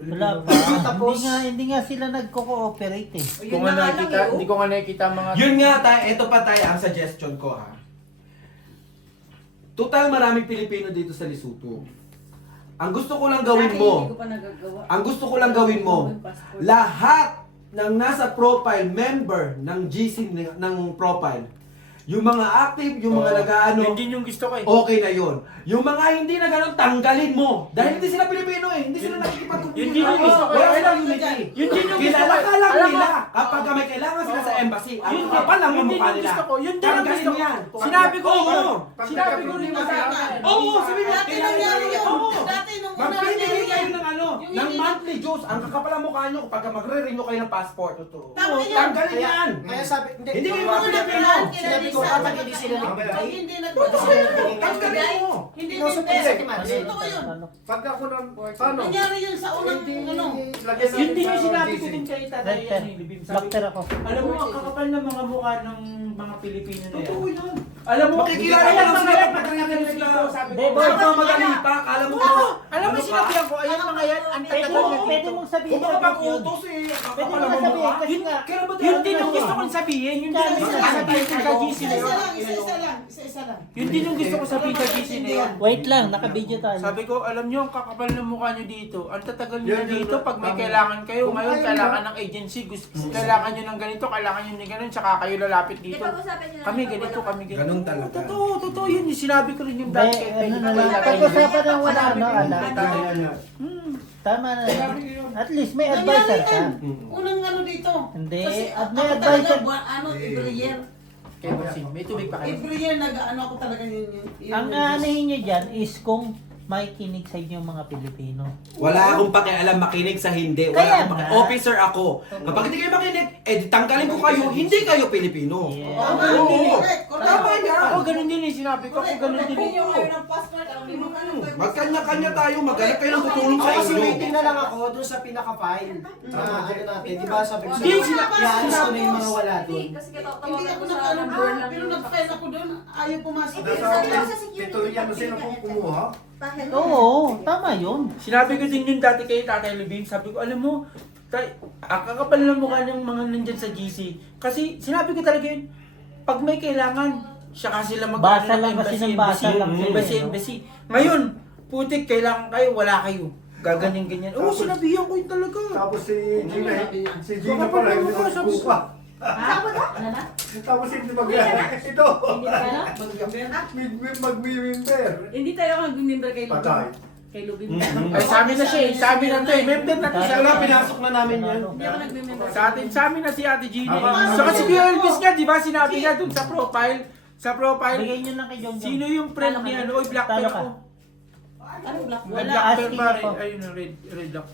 Wala pa. Tapos- hindi nga sila nagko-cooperate eh. Kung nga nakikita, hindi ko nga nakikita ang mga... Yun nga tayo, ito pa tayo ang suggestion ko ha. Total maraming Pilipino dito sa Lesotho. Ang gusto ko lang gawin mo, lahat ng nasa profile member ng GC ng profile, yung mga active, yung mga nag-aano, Yun din yung gusto ko eh. okay na yun. Yung mga hindi na gano'n, tanggalin mo. Dahil hindi sila Pilipino eh. Hindi sila nakikipag-community. Yun din yung gusto ko. Wala silang unity. Yun din yung gusto ko. Kilala ka lang Alam mo, nila kapag may kailangan sila sa embassy. Ang Yun kapal lang yun ang din mukha yung nila. gusto ko. Yun din ang Tanggalin gusto ko. yan. Sinabi ko, Oo. sinabi ko rin sa akin. Oo, sabi niya. Dati nangyari yun. Oo. Dati nung una Magbibigay kayo nangyari ng ano, ng monthly dues. Ang kakapal ang mukha nyo kapag magre-renew kayo ng passport. Tama yan. Tanggalin yan. Kaya sabi, Hindi kayo mga mga Pilipino. Pilipino. Sinabi ko, dapat hindi sila nagbigay. Hindi Tanggalin mo. Hindi Inosot ko sa Timarin. Totoo yun. Pag ako ng tanong, Nangyari yun sa unang ano. Yun din yung sinabi ko din kay Tatay Doctor, Libim. Sabi doctor ako. alam mo, ang kakapal ng mga mukha ng mga Pilipino na Totoo yan. yan. Alam mo, Makikilala ayan mo lang mga sila yan, pag pagkakilala sila. dito, sabi ko. Hindi, Bakit ka madali pa? Kala mo Ako, alam mo, ano ka? sinabihan ko, ayan mga yan, ang Pwede tatagal mo, na pwede dito. mong sabihin Kung baka na yun. pag-utos eh, Pwede kakapal mo ang sabihin mukha. kasi nga, Kailan ba Yun din yung gusto kong sabihin, yun din yung gusto kong sabihin ko sa GC na yun. Isa-isa lang. Yun din yung gusto ko sabihin sa GC na yun. wait lang, naka-video tayo. Sabi ko, alam nyo, ang kakapal ng mukha nyo dito. Ang tatagal nyo Yan, na dito yan, pag may tama. kailangan kayo. Kung Ngayon, ayaw kailangan nila. ng agency. Kailangan nyo ng ganito, kailangan nyo ng ganun, tsaka kayo lalapit Di dito. pag-usapan nyo na Kami lang ganito, pag kami ganito. Ganun talaga. Totoo yun. Yung sinabi ko rin yung dati kay Ano na Penny. lang, pag-usapan ng wala, ano, ala. yan. Tama na yan. At least may advisor ka. Unang ano dito. Hindi, Kasi at ako may talaga, advisor. ano, every year. Kay Bossing, may tubig pa kayo. Every year nag-ano ako talaga yun. Ang aanahin nyo dyan is kung may kinig sa inyo mga Pilipino. Wala akong pakialam makinig sa hindi. Kaya Wala akong nga. Officer ako. Kapag hindi kayo makinig, di tanggalin ko kayo, hindi kayo Pilipino. Yeah. Oo. Correct. Tama yan. Ako ganun din eh, sinabi ko. Ako ganun din eh. ng passport, ang limang ano. Magkanya-kanya tayo, maghanap kayo ng tutulong sa Kasi inyo. waiting na lang ako dun sa pinaka-file. Ano natin, di ba sabi ko Hindi, sa'yo, iaalis ko na yung mga wala dun. Hindi, kasi Hindi katatawagan ako ko sa nag-ano number lang pero yung nag-file ako doon. Ayaw pumasok. Nasa Pituloyan na sila kung kumuha. Oo, tama yun. Sinabi ko din yung dati kay Tatay Lubin, sabi ko, alam mo, Ang kakapal ng mukha ng mga nandyan sa GC. Kasi sinabi ko talaga yun, pag may kailangan, siya kasi lang Basa lang kasi ng basa lang sila, no? embassy. Ngayon, putik, kailangan kayo, wala kayo. Gagaling ganyan. Oo, sinabihan ko yun talaga. Tapos si Gina pala, hindi ko kupa. Saan ba na? Ano na? Tapos hindi ito. Hindi ka na? Mag-member. Hindi tayo mag-member kay Lubin. Patay. Kay Lubin. Ay, sa amin na siya eh. Sa amin na to eh. Member na to siya. Wala, pinasok na namin yan. Hindi ako nag-member. Sa amin na si Ate Gina. Saka si Kuya Elvis nga, di ba? Sinabi nga dun sa profile. Sa profile, Bigay nyo lang kay Jong Jong. sino yung friend ni ano? Oy, black Talo pen ka. ko. Anong black? May Wala, black pen asking ba? ako. Ayun, red black.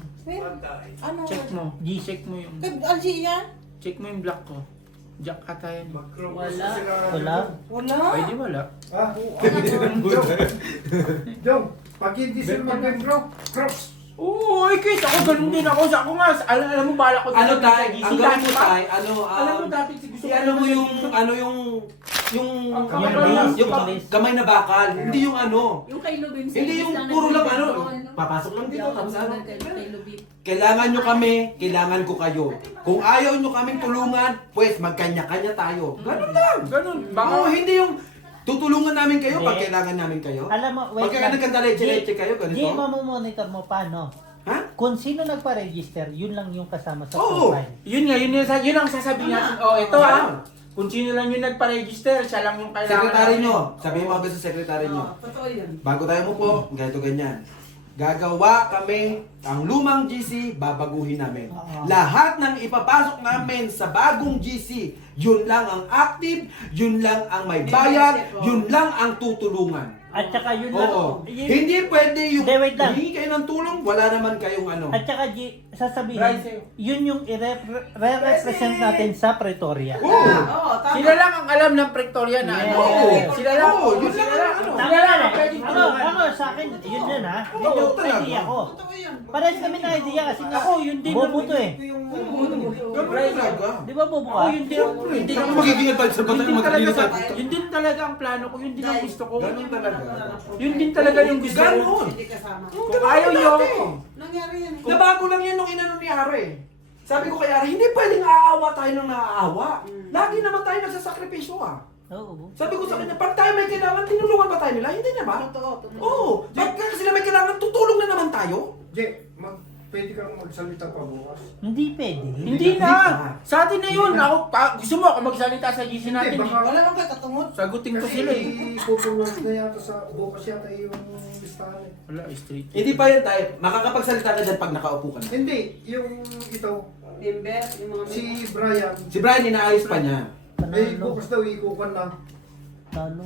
Ano? Check mo. Check mo yung... Kay Algie yan? Check mo yung black ko. Jack ata yan. Wala. Wala. Wala. Ay, di wala. Ah, Jong, pag hindi sila mag-membro, cross. Oo, Chris, ako ganun din ako. Ako nga, alam mo, bala ko. Ano tayo? Si Ang gawin Dati mo pa. tayo, Alam mo, dati si gusto si ano mo yung Ang kamay. yung kamay na bakal, hindi yung ano. Yung kay Lubin. Hindi yung puro lang ano, papasok lang dito, tapos ano. Kay Lubin. Kailangan nyo kami, kailangan ko kayo. Kung ayaw nyo kaming tulungan, pues magkanya-kanya tayo. Ganun lang. Ganun. Baka hindi yung tutulungan namin kayo pag Hindi. kailangan namin kayo. Alam mo, wait Pagka nagkandaleche-leche kayo, Di, ganito. mamomonitor mo paano? Ha? Kung sino nagpa-register, yun lang yung kasama sa Oo. profile. Yun nga, yun ang sasabihin natin. Oh, ito Kung sino lang yung nagpa-register, siya lang yung kailangan. Sekretary nyo, sabihin mo agad sa sekretary nyo. Totoo yun. Bago tayo mo po, ganito ganyan. Gagawa kami ang lumang GC, babaguhin namin. Lahat ng ipapasok namin sa bagong GC, yun lang ang active, yun lang ang may bayad, yun lang ang tutulungan. At saka yun lang. Oo. Hindi pwede yung Hindi, wait lang. hihingi kayo ng tulong, wala naman kayong ano. At saka sasabihin, Right, sa'yo. yun yung i-represent natin sa Pretoria. Oo. Oo, tama. Sila lang ang alam ng Pretoria na ano. Oo. Sila lang. Oo, yun lang Sila ang ano. Sila lang ang pwedeng tulungan. Ako, sa akin, yun yun ha. Yun Oo, yung talaga. idea ko. Totoo yun. Parehas kami ng idea kasi nga, Ako, yun din. bobo to eh. Ganun talaga. Di ba bobo Ako, ka? yun din. Yun din Saan ang mo magiging advice sa Yun batang din matalino talaga, sa... yun din talaga ang plano ko, yun din ang gusto ko. Ganun talaga. Yun din talaga yung gusto ko. Ganun. Hindi kasama. Kung ayaw nyo, Nangyari yan. Nabago lang yan nung inano ni Are. Sabi ko kay Are, hindi pwedeng aawa tayo ng naaawa. Lagi naman tayo nagsasakripisyo ah. Oo. Sabi ko sa kanya, pag tayo may kailangan, tinulungan ba tayo nila? Hindi na ba? Totoo. Oo. Pag sila may kailangan, tutulong na naman tayo. Pwede kang magsalita pa bukas. Hindi pwede. hindi na. Sa atin na yun. Ako, gusto mo ako magsalita sa GC natin eh. Wala bang katatungod? Sagutin ko sila eh. Ipupulong na yata sa bukas yata yung listahan eh. Wala, straight. Hindi pa yan tayo. Makakapagsalita ka dyan pag nakaupo ka na. Hindi, yung ito, Member, yung mga si Brian, Si Brian, inaayos pa niya. eh Panalo. bukas daw ikukan na. Talo.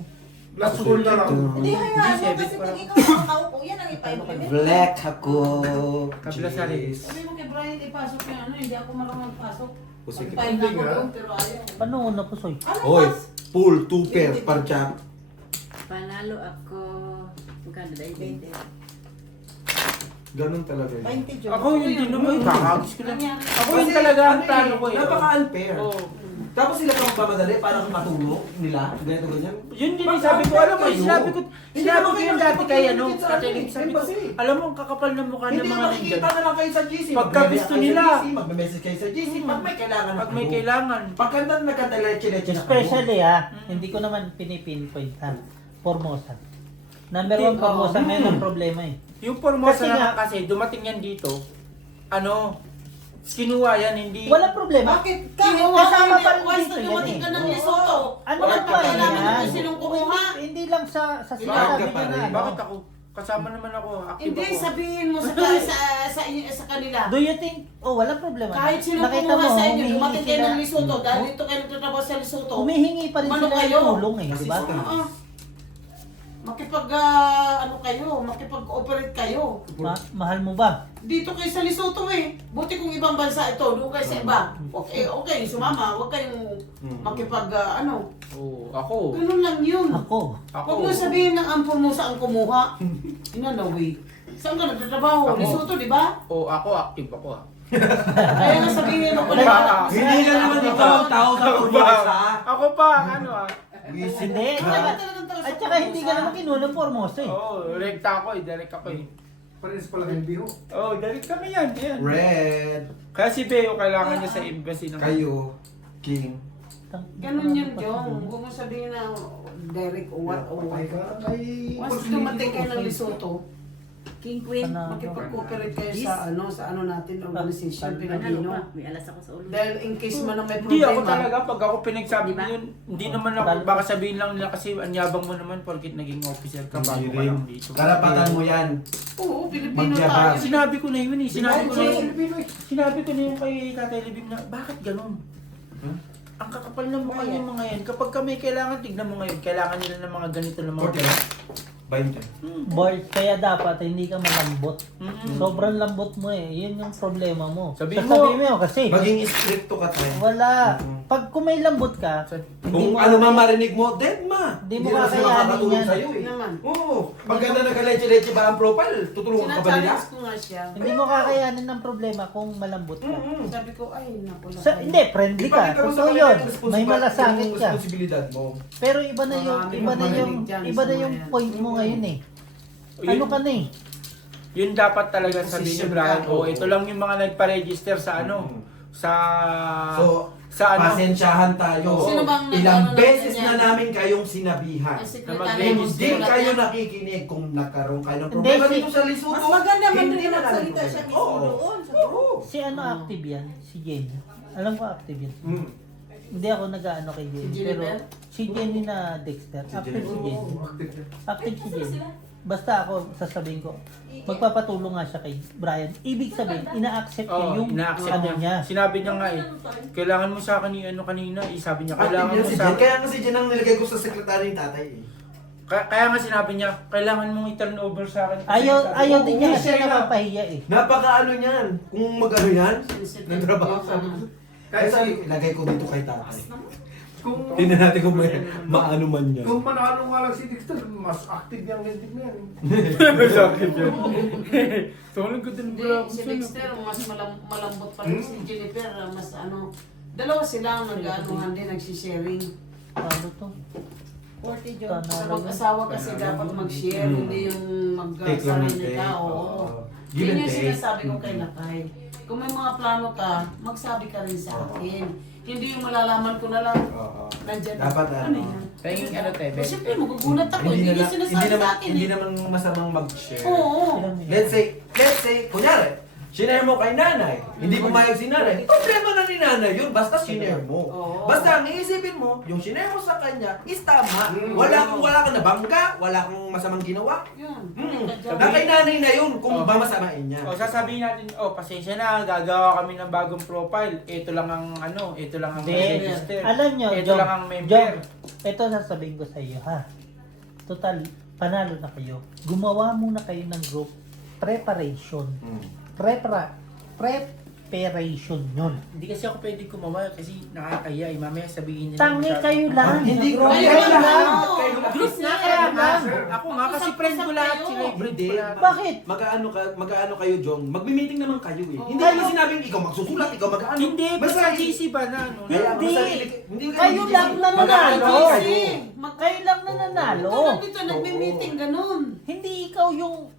Last call na lang. Hindi hayaan mo kasi pag ikaw ang nakaupo, yan ang ipa-implement. Black ako. Kabila sa rin. Sabi mo kay Brian, ipasok yung ano, hindi ako marunong magpasok. Pusi ka. Pagpahin ako Hindi nga. doon, pero ayaw. Paano na po, Soy? Ano Hoy, mas? full two-pair per jack. Panalo ako. Magkano dahil 20. Ganun talaga yun. 20 Jong. Ako yun din naman. Kakagis ko lang. Nangyari. Ako yun talaga ang Ano plano ko eh. Napaka-unfair. Oo. Tapos sila pang pamadali para matulog nila. Ganito ganyan. Yun din yung sabi ko, alam mo, Kayo. sinabi ko Hindi yun naman kayo dati kay ano, nakikita sa Katelyn, atin, sabi ko, embassy. alam mo, ang kakapal ng mukha ng Hindi mga na nandyan. makikita na lang kayo sa GC. Pagka Magme-message gusto kayo sa nila. GC, magme-message kayo sa GC. Pag may kailangan na Pag may kayo. kailangan. Pagkanda nagkandaleche-leche na kayo. Especially hindi ko naman pinipinpoint ha. Formosa. Number one, Oo. Formosa, meron problema eh. Yung Formosa Kasi naman nga- kasi, dumating yan dito, ano, kinuha yan, hindi... Walang problema. Bakit? Kasama pa rin Once dito na yan dumating eh. ka ng Lesotho, Ano walang ba kailangan yan? na silang kumuha. Hindi lang sa Bakit sinasabi ka pa niya na rin? ano. Bakit ako? Kasama naman ako, active Hindi, ako. sabihin mo sa kanila. Do you think, walang problema. Kahit sino Nakita kumuha mo, sa inyo, humihingi dumating kayo sila- ng Lesotho, dahil dito kayo nagtatrabaho sa Lesotho. Humihingi pa rin Umano sila kayo? ng tulong eh, di ba? Makipag-operate kayo. Mahal mo ba? Dito kayo sa Lesotho eh. Buti kung ibang bansa ito, doon kayo sa iba. Okay, sumama. Huwag kayong Oo, ako. Ganun lang yun. Ako. Huwag mo sabihin ng ampon mo saan kumuha. Inanaway. Saan ka nagtatrabaho? Ako. Lesotho, di ba? Oo, ako, active ako ah. Kaya nga sabihin mo pala. Baka. Hindi na naman ikaw ang tao sa Formosa. Ako pa, ano ah. Hindi. At saka hindi ka naman kinuha ng Formosa eh. Oo, rekta ako eh, direct ako eh. Parehas pala kayong biho. Oh, galit kami yan. Red. Kaya si Beo kailangan niya sa embassy ng... Kayo. King. Ganun yun, Jong. Huwag mo sabihin na Derek o what o what. Once dumating kayo ng Lesotho, King Queen. makipag-cooperate kayo sa ano natin, organization, Pilipino. May alas ako sa ulo. Dahil in case man na may Hindi ako problema. talaga, pag ako pinagsabi Diba? yun, hindi naman ako, baka sabihin lang nila kasi anyabang mo naman porkit naging officer ka bago ka lang dito. Karapatan mo yan. Oo, Pilipino Magyabang. tayo. Sinabi ko na yun eh, sinabi ko na yun. Pilipino eh. Sinabi ko na yun kay Tatay Libing na, bakit ganun? Ang kakapal ng mukha niya mga yan. Kapag kami kailangan, tignan mo ngayon, kailangan nila ng mga ganito na mga... 20. Boy, kaya dapat hindi ka malambot. Mm-mm. Sobrang lambot mo eh. Yun yung problema mo. Sabihin Sasabihin mo, mo kasi Maging stricto ka tayo. wala. Mhm. Pag kung may lambot ka, Kung ano man marinig mo, dead ma. Hindi mo na sila kakayanin makakatulong yan. sa'yo eh. Naman. Oo. Pag ganda nagka-leche-leche ba ang profile, tutulungan ka ba nila? Sinachallenge ko nga siya. hindi mo kakayanin ng problema kung malambot ka. Sabi ko, ay, naku. Hindi, friendly ka. Ipakita mo sa Totoo kanila yun. yung May malasakit yung ka. responsibilidad mo. Pero iba na yung Maraming iba na yung mamarinig dyan iba sa na mga yung yan. point mo ngayon eh. Ano ka na eh? yun dapat talaga sabihin ni Position Brian, ka. oh, ito lang yung mga nagpa-register sa ano, sa... So, sa ano, pasensyahan tayo. Sino bang Ilang nag-ano beses natin na yan? namin kayong sinabihan. Ang Na secretary mag-register. mo, Hindi sulat kayo yan. nakikinig kung nagkaroon kayo ng Hindi, problema si- dito sa Lesotho. Mas maganda man hindi rin na namin magsalita siya problema. mismo Oo. doon. Oo. Si ano active yan? Si Jenny. Alam ko active yan. Hindi ako nag-ano kay Jenny. Si Pero Jennifer? si Jenny na Dexter. Active si Jenny. Active si Jenny. Basta ako, sasabihin ko, magpapatulong nga siya kay Brian. Ibig sabihin, ina-accept niya oh, yung ina-accept ano niya. Sinabi niya nga eh, kailangan mo sa akin yung ano kanina, eh, sabi niya, kailangan Active mo yan si sa Jen. akin. Kaya nga si Jen ang nilagay ko sa sekretary ng tatay eh. Kaya nga sinabi niya, kailangan mong i-turn over sa akin. Kasi Ayaw, sabi ayaw ko, din niya "Oo, kasi siya nga." napapahiya eh. Napaka-ano niyan. Kung mag-ano yan, Sensitive. nagtrabaho sa Kaya sabi ko, ilagay ko dito kay tatay. Tingnan Kung natin kung may maano man yan. kung manalo nga lang si Dexter, mas active yung hindi mo yan. Sabi niya. So, anong ganda ng Hindi, bra si Dexter, mas malambot pa rin si Jennifer, mas ano, dalawa sila ang nag-anuhan din, nagsisharing. Ano to? 40 John. Tama Sa rin. mag-asawa kasi dapat mag-share, hindi yung Take lang ng mag-sarili take. ka. Oo. Oo. Give Yun and yung take. sinasabi ko kay Lakay. Kung may mga plano ka, magsabi ka rin sa akin. Hindi yung malalaman ko na lang, Oo. nandyan. Dapat Ano ano. yan? Tayong ano, Tebe? Siyempre, magugulat ako. Hindi niya sinasabi sa akin hindi eh. naman masamang mag-share. Oo. Let's say, kunyari, sinare mo kay nanay, hindi pumayag si nanay, problema na ni nanay yun, basta sinare mo. Oo. Basta ang iisipin mo, yung sinare mo sa kanya, is tama. Wala kang nabangga, wala kang masamang ginawa. Yun. Na kay nanay na yun, kung ba masamain niya. O sasabihin natin, oh pasensya na, gagawa kami ng bagong profile. Ito lang ang ano, ito lang ang Hindi. register. Alam nyo, Ito Jom, lang ang member. Jom, ito sasabihin ko sa iyo ha. Total, panalo na kayo. Gumawa muna kayo ng group preparation. Preparation yun. Hindi kasi ako pwede kumawa kasi nakakaya. Mamaya sabihin nila. Tangi kayo lang. Hindi ko Kayo kayo lang. lang. Group na Kaya lang. Ako nga kasi friend ko lahat sila. Friend ko lahat. Bakit? Mag-aano kayo, Jong? Magmi-meeting naman kayo eh. Hindi Kayo- naman sinabing ikaw magsusulat, ikaw mag-ano. Hindi, basta Basta GC ba na ano? Hindi. kayo Kayo lang na mag-aano nanalo. kayo. Kayo lang na nanalo. Dito nagme-meeting ganun. Hindi ikaw yung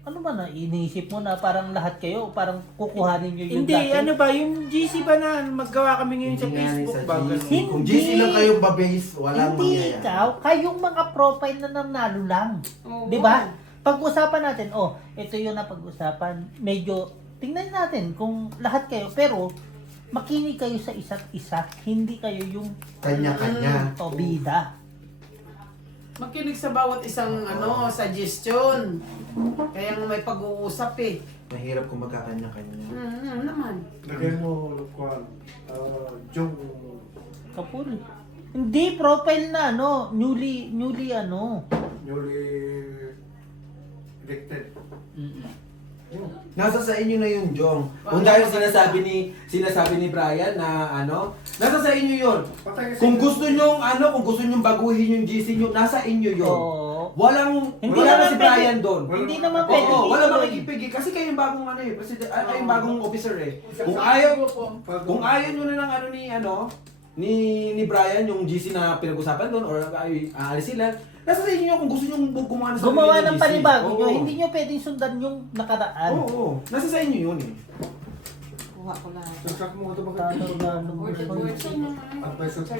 ano ba na iniisip mo na parang lahat kayo parang kukuhanin nyo yung Hindi, dati? ano ba, yung GC ba na maggawa kami ngayon sa Facebook ba? GC. Kung GC lang kayong babase, walang Hindi mangyayari. ikaw, kayong mga profile na nanalo lang. Oo. 'Di ba? Pag-usapan natin, ito yung napag-usapan. Medyo tingnan natin kung lahat kayo pero makinig kayo sa isa't isa, hindi kayo yung Kanya-kanya. bida. Makinig sa bawat isang suggestion. Kaya nga may pag-uusap eh. Mahirap kung magkakanya-kanya. Naman. Lagay mo, Lukuan, Jong, Kapul. Hindi profile na newly newly elected. Nasa sa inyo na yun, Jong. Kung dahil sinasabi ni Brian na nasa sa inyo yun. Patay kasi. Kung gusto nyo baguhin yung GC nyo, nasa inyo yun. Oo. Wala Hindi na naman si pwede. Brian doon. Hindi naman pwede. Oo, wala dito, makikipigil kasi kayo yung bagong president, kayong bagong officer eh. Kung ayaw nyo na ng ni Brian yung GC na pinag-usapan doon or aalis sila, Nasa sa inyo kung gusto nyo gumawa ng Gumawa sarili ng GC. panibago nyo, Oo. hindi nyo pwedeng sundan yung nakaraan. Oo. Nasa sa inyo yun eh. Kuha ko lahat. Saksak mo ito Talo na Word to word. Advisor ko.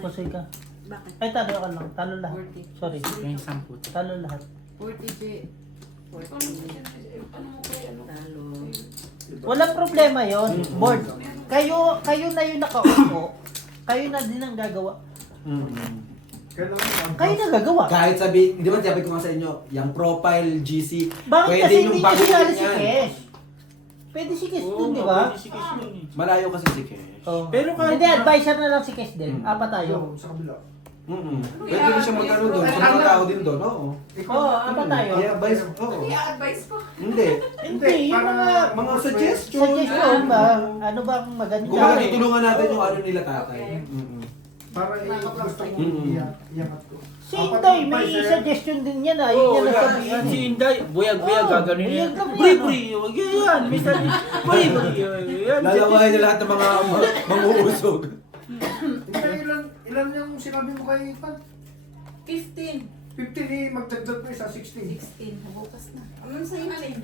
Kasi ka. Bakit? Ay, talo ka lang. Talo lahat. Worthy. Sorry. Yung 10. Talo lahat. 40 J. Talo. Walang problema yon, board. Kayo na yung nakaupo. Kayo na din ang gagawa. Kailangan Kayo na gagawa. Kahit sabi, di ba sabi ko nga sa inyo, yung profile GC, Bakit pwede kasi yung hindi nyo baguhin sinali si yan. Kesh? Pwede si Kesh Oo, dun, di ba? pwede si Kesh dun eh. Malayo kasi si Kesh. Oh. Pero kahit Hindi, advisor na lang si Kesh din. Apat tayo. Yo, sa kabila. Pwede rin siya magano doon, sa mga tao din doon, oo. Oo, apat tayo. Kaya advice, oo. advice po. Hindi. Hindi, yung Mga suggestion. suggestion ba? Ano bang maganda? Kung bakit tutulungan natin yung ano nila tatay. Para gusto ko iangat ko. Si Inday, may suggestion din yan ah. Yun Oo, yan ang yan sabihin. si Inday, buyag-buyag, Oo, gaganon buyag yan. lang yan, Buri-buri, wag yan, may study. Buri-buri, yan. Lalawahin niya lahat ng mga manguusog. Hindi, ilan yung sinabi mo kay Pat? 15. 15 eh, magdagdag pa isa, 16. 16. Bukas na. Ano sa'yo, Alin?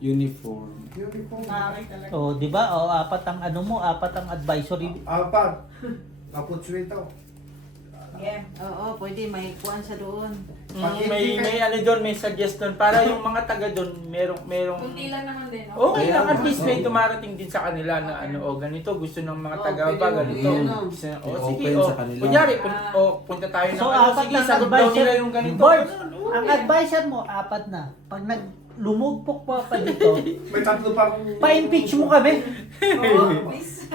Uniform. Uniform. talaga. Oh, di ba? Oh, apat ang ano mo, apat ang advisory. Apat. Kapot suwito. Yeah. Oo, pwede. May kuhan siya doon. May ano doon, may suggestion para yung mga taga doon, merong Kunti lang naman din. okay lang, at least may dumarating din sa kanila na ano, o ganito, gusto ng mga taga pwede ba, mo ganito. i-ano. Gusto na, o I-open sige, sa kanila. kunyari, punta tayo ng So, ano, apat sige, ang sagot daw advisor. nila yung ganito. Board, Ano, ang advisor mo, apat na. Pag lumugpok pa dito, May tatlo pa akong... pa-impeach mo kami. Oo, please.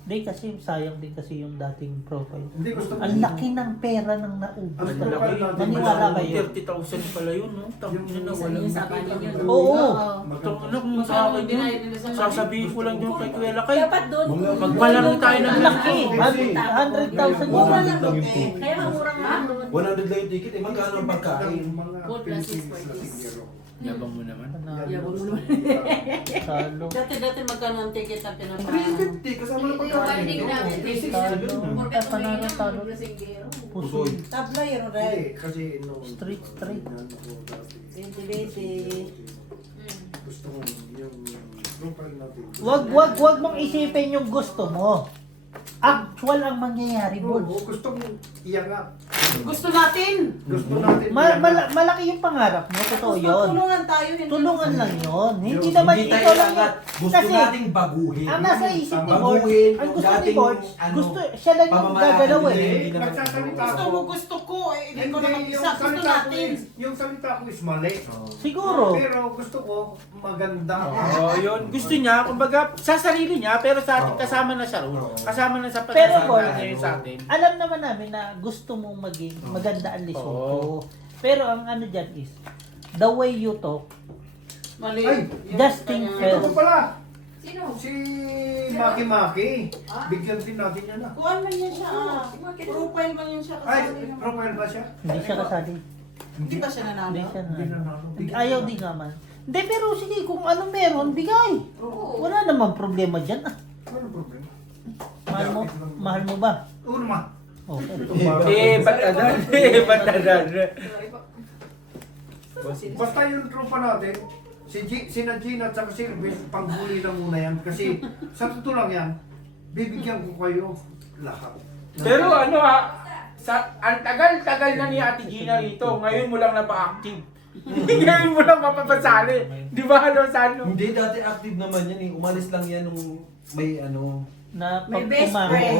Hindi kasi sayang din kasi yung dating profile. Hindi gusto ko. Ang laki ng pera ng naubos Ang talaga. profile natin, Maniwala malaki. kayo. 30,000 pala yun, no? Tapos na walang Yung sa kanin yun. Oo. Ito, ano kung sa akin yun, sasabihin ko lang yung kay Kuya Lakay. Dapat doon. Magpalaro tayo ng Ang laki. 100,000 Mura yun. lang doon eh. Kaya mura nga doon. 100 lang yung ticket eh, magkano ang pagkain? Gold plus is for this. Yabang mo naman. Yabang mo naman. Talo. Dati magkano ang ticket ang pinapaan? 350 kasama ng pagkain. Talo. Pusoy. Tablo yun, Hindi, right? kasi no. Straight. Gusto ko yung profile natin. Wag mong isipin yung gusto mo. Actual ang mangyayari, Oo, boss. gusto kong iangat. Gusto natin! Gusto natin Malaki yung pangarap mo, totoo yun. Tulungan tayo. hindi Tulungan lang yun. Hindi Hindi naman Hindi ikaw tayo lang lahat. yun. Gusto Kasi, nating baguhin. ang nasa isip ni Borg, Baguhin ang gusto ni dating, Borg, ano, gusto, siya lang yung pamamalakad gagalaw nila, eh. hindi naman- Nagsasalita Gusto ako. mo, gusto ko. Eh, hindi ko naman Hindi, isa. Gusto natin. yung salita ko is mali. Siguro. Pero gusto ko maganda. Oo, yun. Gusto niya, kumbaga, sa sarili niya, pero sa atin, kasama na siya ron. Kasama na sa Pero, kasama Borg, na yun sa atin. alam naman namin na gusto mong maging maganda ang Lesotho. Pero ang ano dyan is, the way you talk, Mali. Ay, just think Ito first. ko pala. Sino? Si Maki Maki. Bigyan din natin yan ah. Kuhan man yan siya. Profile man yan siya. Ay, Kasali naman. profile ba siya? Hindi siya kasali. Hindi ba siya nanalo? Hindi siya Hindi na. na nalo. Ayaw din naman. Hindi, pero sige, kung ano meron, bigay. Oo. Wala namang problema dyan. Ah. Ano problema? Mahal mo ba? Oo naman. Okay. Batadan. Batadan. Basta yung tropa natin, sina Gina at saka si Elvis, panghuli na muna yan. Kasi sa totoo lang yan, bibigyan ko kayo lahat. Pero ano ang tagal-tagal na ni Ate Gina rito. Ngayon mo lang napa-active. Ngayon mo lang mapapasali. Di ba ano sa ano? Hindi, dati active naman yan eh. Umalis lang yan nung may ano. Na May pag best umahon. friend.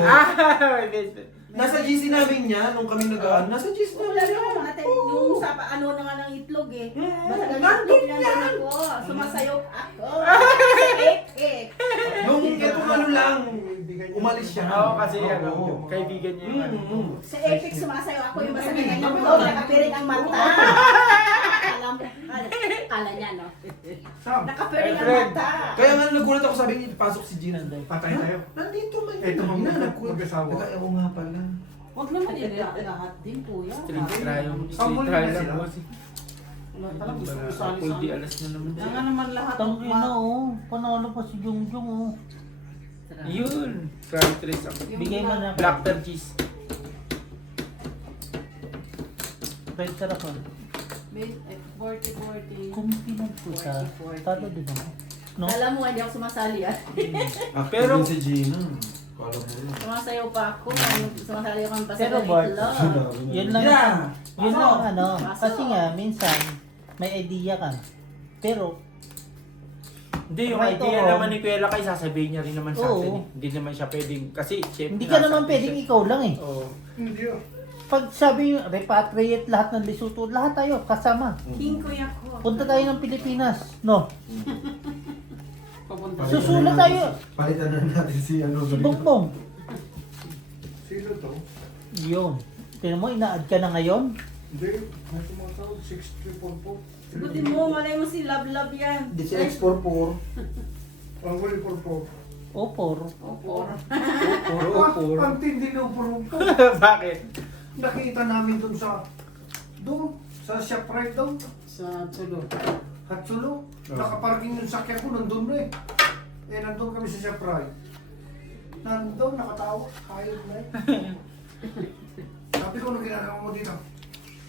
May best. Nasa GC namin niya, nung kami nag-aan. Nasa GC Wala namin naman niya. ate, yung sa ano na nga ng itlog eh. Basta Nandun itlog yan. lang ako. Sumasayaw ako. Ek. Nung itong ano lang, umalis siya. Oo, kasi Oo. ano, kaibigan niya yung ano. Sa Epic sumasayaw ako yung basta ganyan yung vlog, nakapiring ang mata. Alam mo, kala niya no? Sam, Nakapiring ang Friend. mata. Kaya nga nagulat ako, sabi niya, pasok si Gina. patay tayo. Nandito man Ito yun. mga mag-asawa. Oo nga pala. Huwag naman yan lahat din, kuya. Street trial. Ang Street muli trial na lang sila. boss. Talagang gusto ko sali Pwede alas na naman Nga siya. naman lahat. Tang ina oh. Panalo pa si Jungjung oh. Yun. Fried rice ako. Bigay mo na. Black pear cheese. Better ako. 40-40. Kung pinagpusa, talo din ako. No? Alam mo, hindi ako sumasali ah. Pero si Gina. Kala mo yun. Sumasayaw pa ako. Sumasayaw kang basta Pero ng Bart, itlog. yun lang, Yeah. yun lang ang ano. Pasok. Kasi nga, minsan, may idea ka. Pero, Hindi, yung Right idea or naman ni Kuya Lakay, sasabihin niya rin naman sa Oo. atin. Eh. Hindi naman siya pwedeng, kasi chef. hindi ka naman pwedeng ikaw lang eh. Oo. Hindi ah. Pag sabi yung repatriate lahat ng Lesotho, lahat tayo kasama. King kuya ko. Punta tayo ng Pilipinas, no? Papunta. Susulat tayo. Palitan na natin si ano. Si Bongbong. Sino to? Yun. Tignan mo, ina-add ka na ngayon. Hindi, may tumatawag, 6344. Buti mo, malay mo si Love Love yan. Di si X44. Ang huli por. Opor. Opo. Ang tindi ng puro. Bakit? Nakita namin doon sa ShopRite daw, Sa Tulo. Hatsulo. Nakaparking yung sakyan ko, nandun na eh. Eh, nandun kami sa ShopRite. Nandun, nakatawa, hayop na eh. Sabi ko, ano ginagawa mo dito?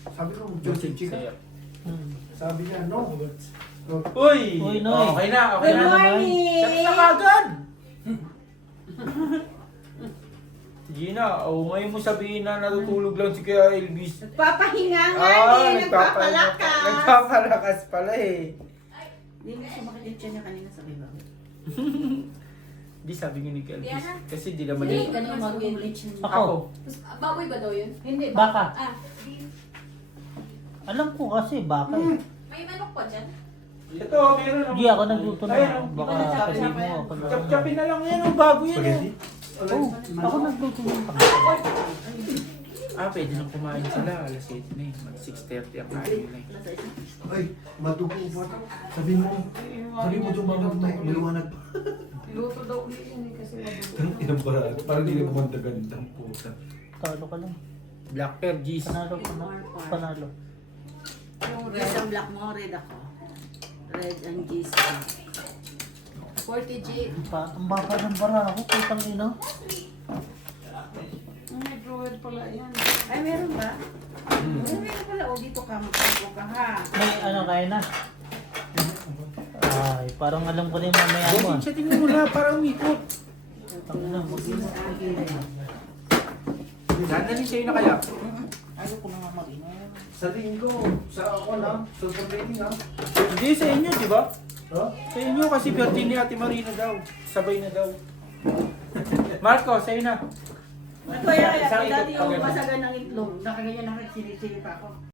Sabi ko, Joseph Chica. Hmm. Sabi niya, no. Uy! Uy, Noy. Okay na, okay Good na. morning! Check na kagad! Gina, ngayon mo sabihin na natutulog lang si Kuya Elvis. Nagpapahinga nga eh. Nagpapalakas. Nagpapalakas pala eh. Hindi mo siya makikita niya kanina sa iba. Di sabi ni Kuya Elvis. Diana? Kasi di naman Hindi, yun. ganun mag-bleach. Ako. Baboy ba daw yun? Hindi, Baka. Ah, beef. Alam ko kasi, baka eh. May manok pa dyan? Ito, meron. Hindi ako nagluto na. Ayun, Baka Di ba nasabi sabihin na pa mo yan? ako na. Chop-chopin na lang yan, bago yan eh. Spaghetti? Oh, ako nagluto ng Ah, pwede nang kumain sila. Alas 8 na eh. Mag 6:30 ang kain na eh. Ay, madugo ba ito? Sabi mo tumawag mo, maliwanag pa. Luto daw ulit yun eh kasi madugo. Tanong inang paraan. Parang hindi na kumandagandang puta. Talo ka lang. Black pear cheese. Panalo ka na. Panalo. Yung Yes, red. ang black mo, red ako. Red and cheese. 40G. Ang baka ng bara ako, putang ina. May drawer pala yan. Ay, meron ba? Ay, meron pala. O, dito ka. Magpago ka ha. May ano kaya na? Ay, parang alam ko na yung mamaya mo. Bakit siya tingnan mo na parang umikot? Tangina mo. Dadalhin sa'yo na kaya? Ayoko na nga marino. Sa linggo, sa ako na, super meeting ha. Hindi, sa inyo, di ba? Ha? Sa inyo kasi birthday ni Ate Marina daw. Sabay na daw. Marco, sa'yo na. Kaya, Isang ikot dati pa yung ganun. masagan ng itlog, nakaganyan na sinisili pa ako.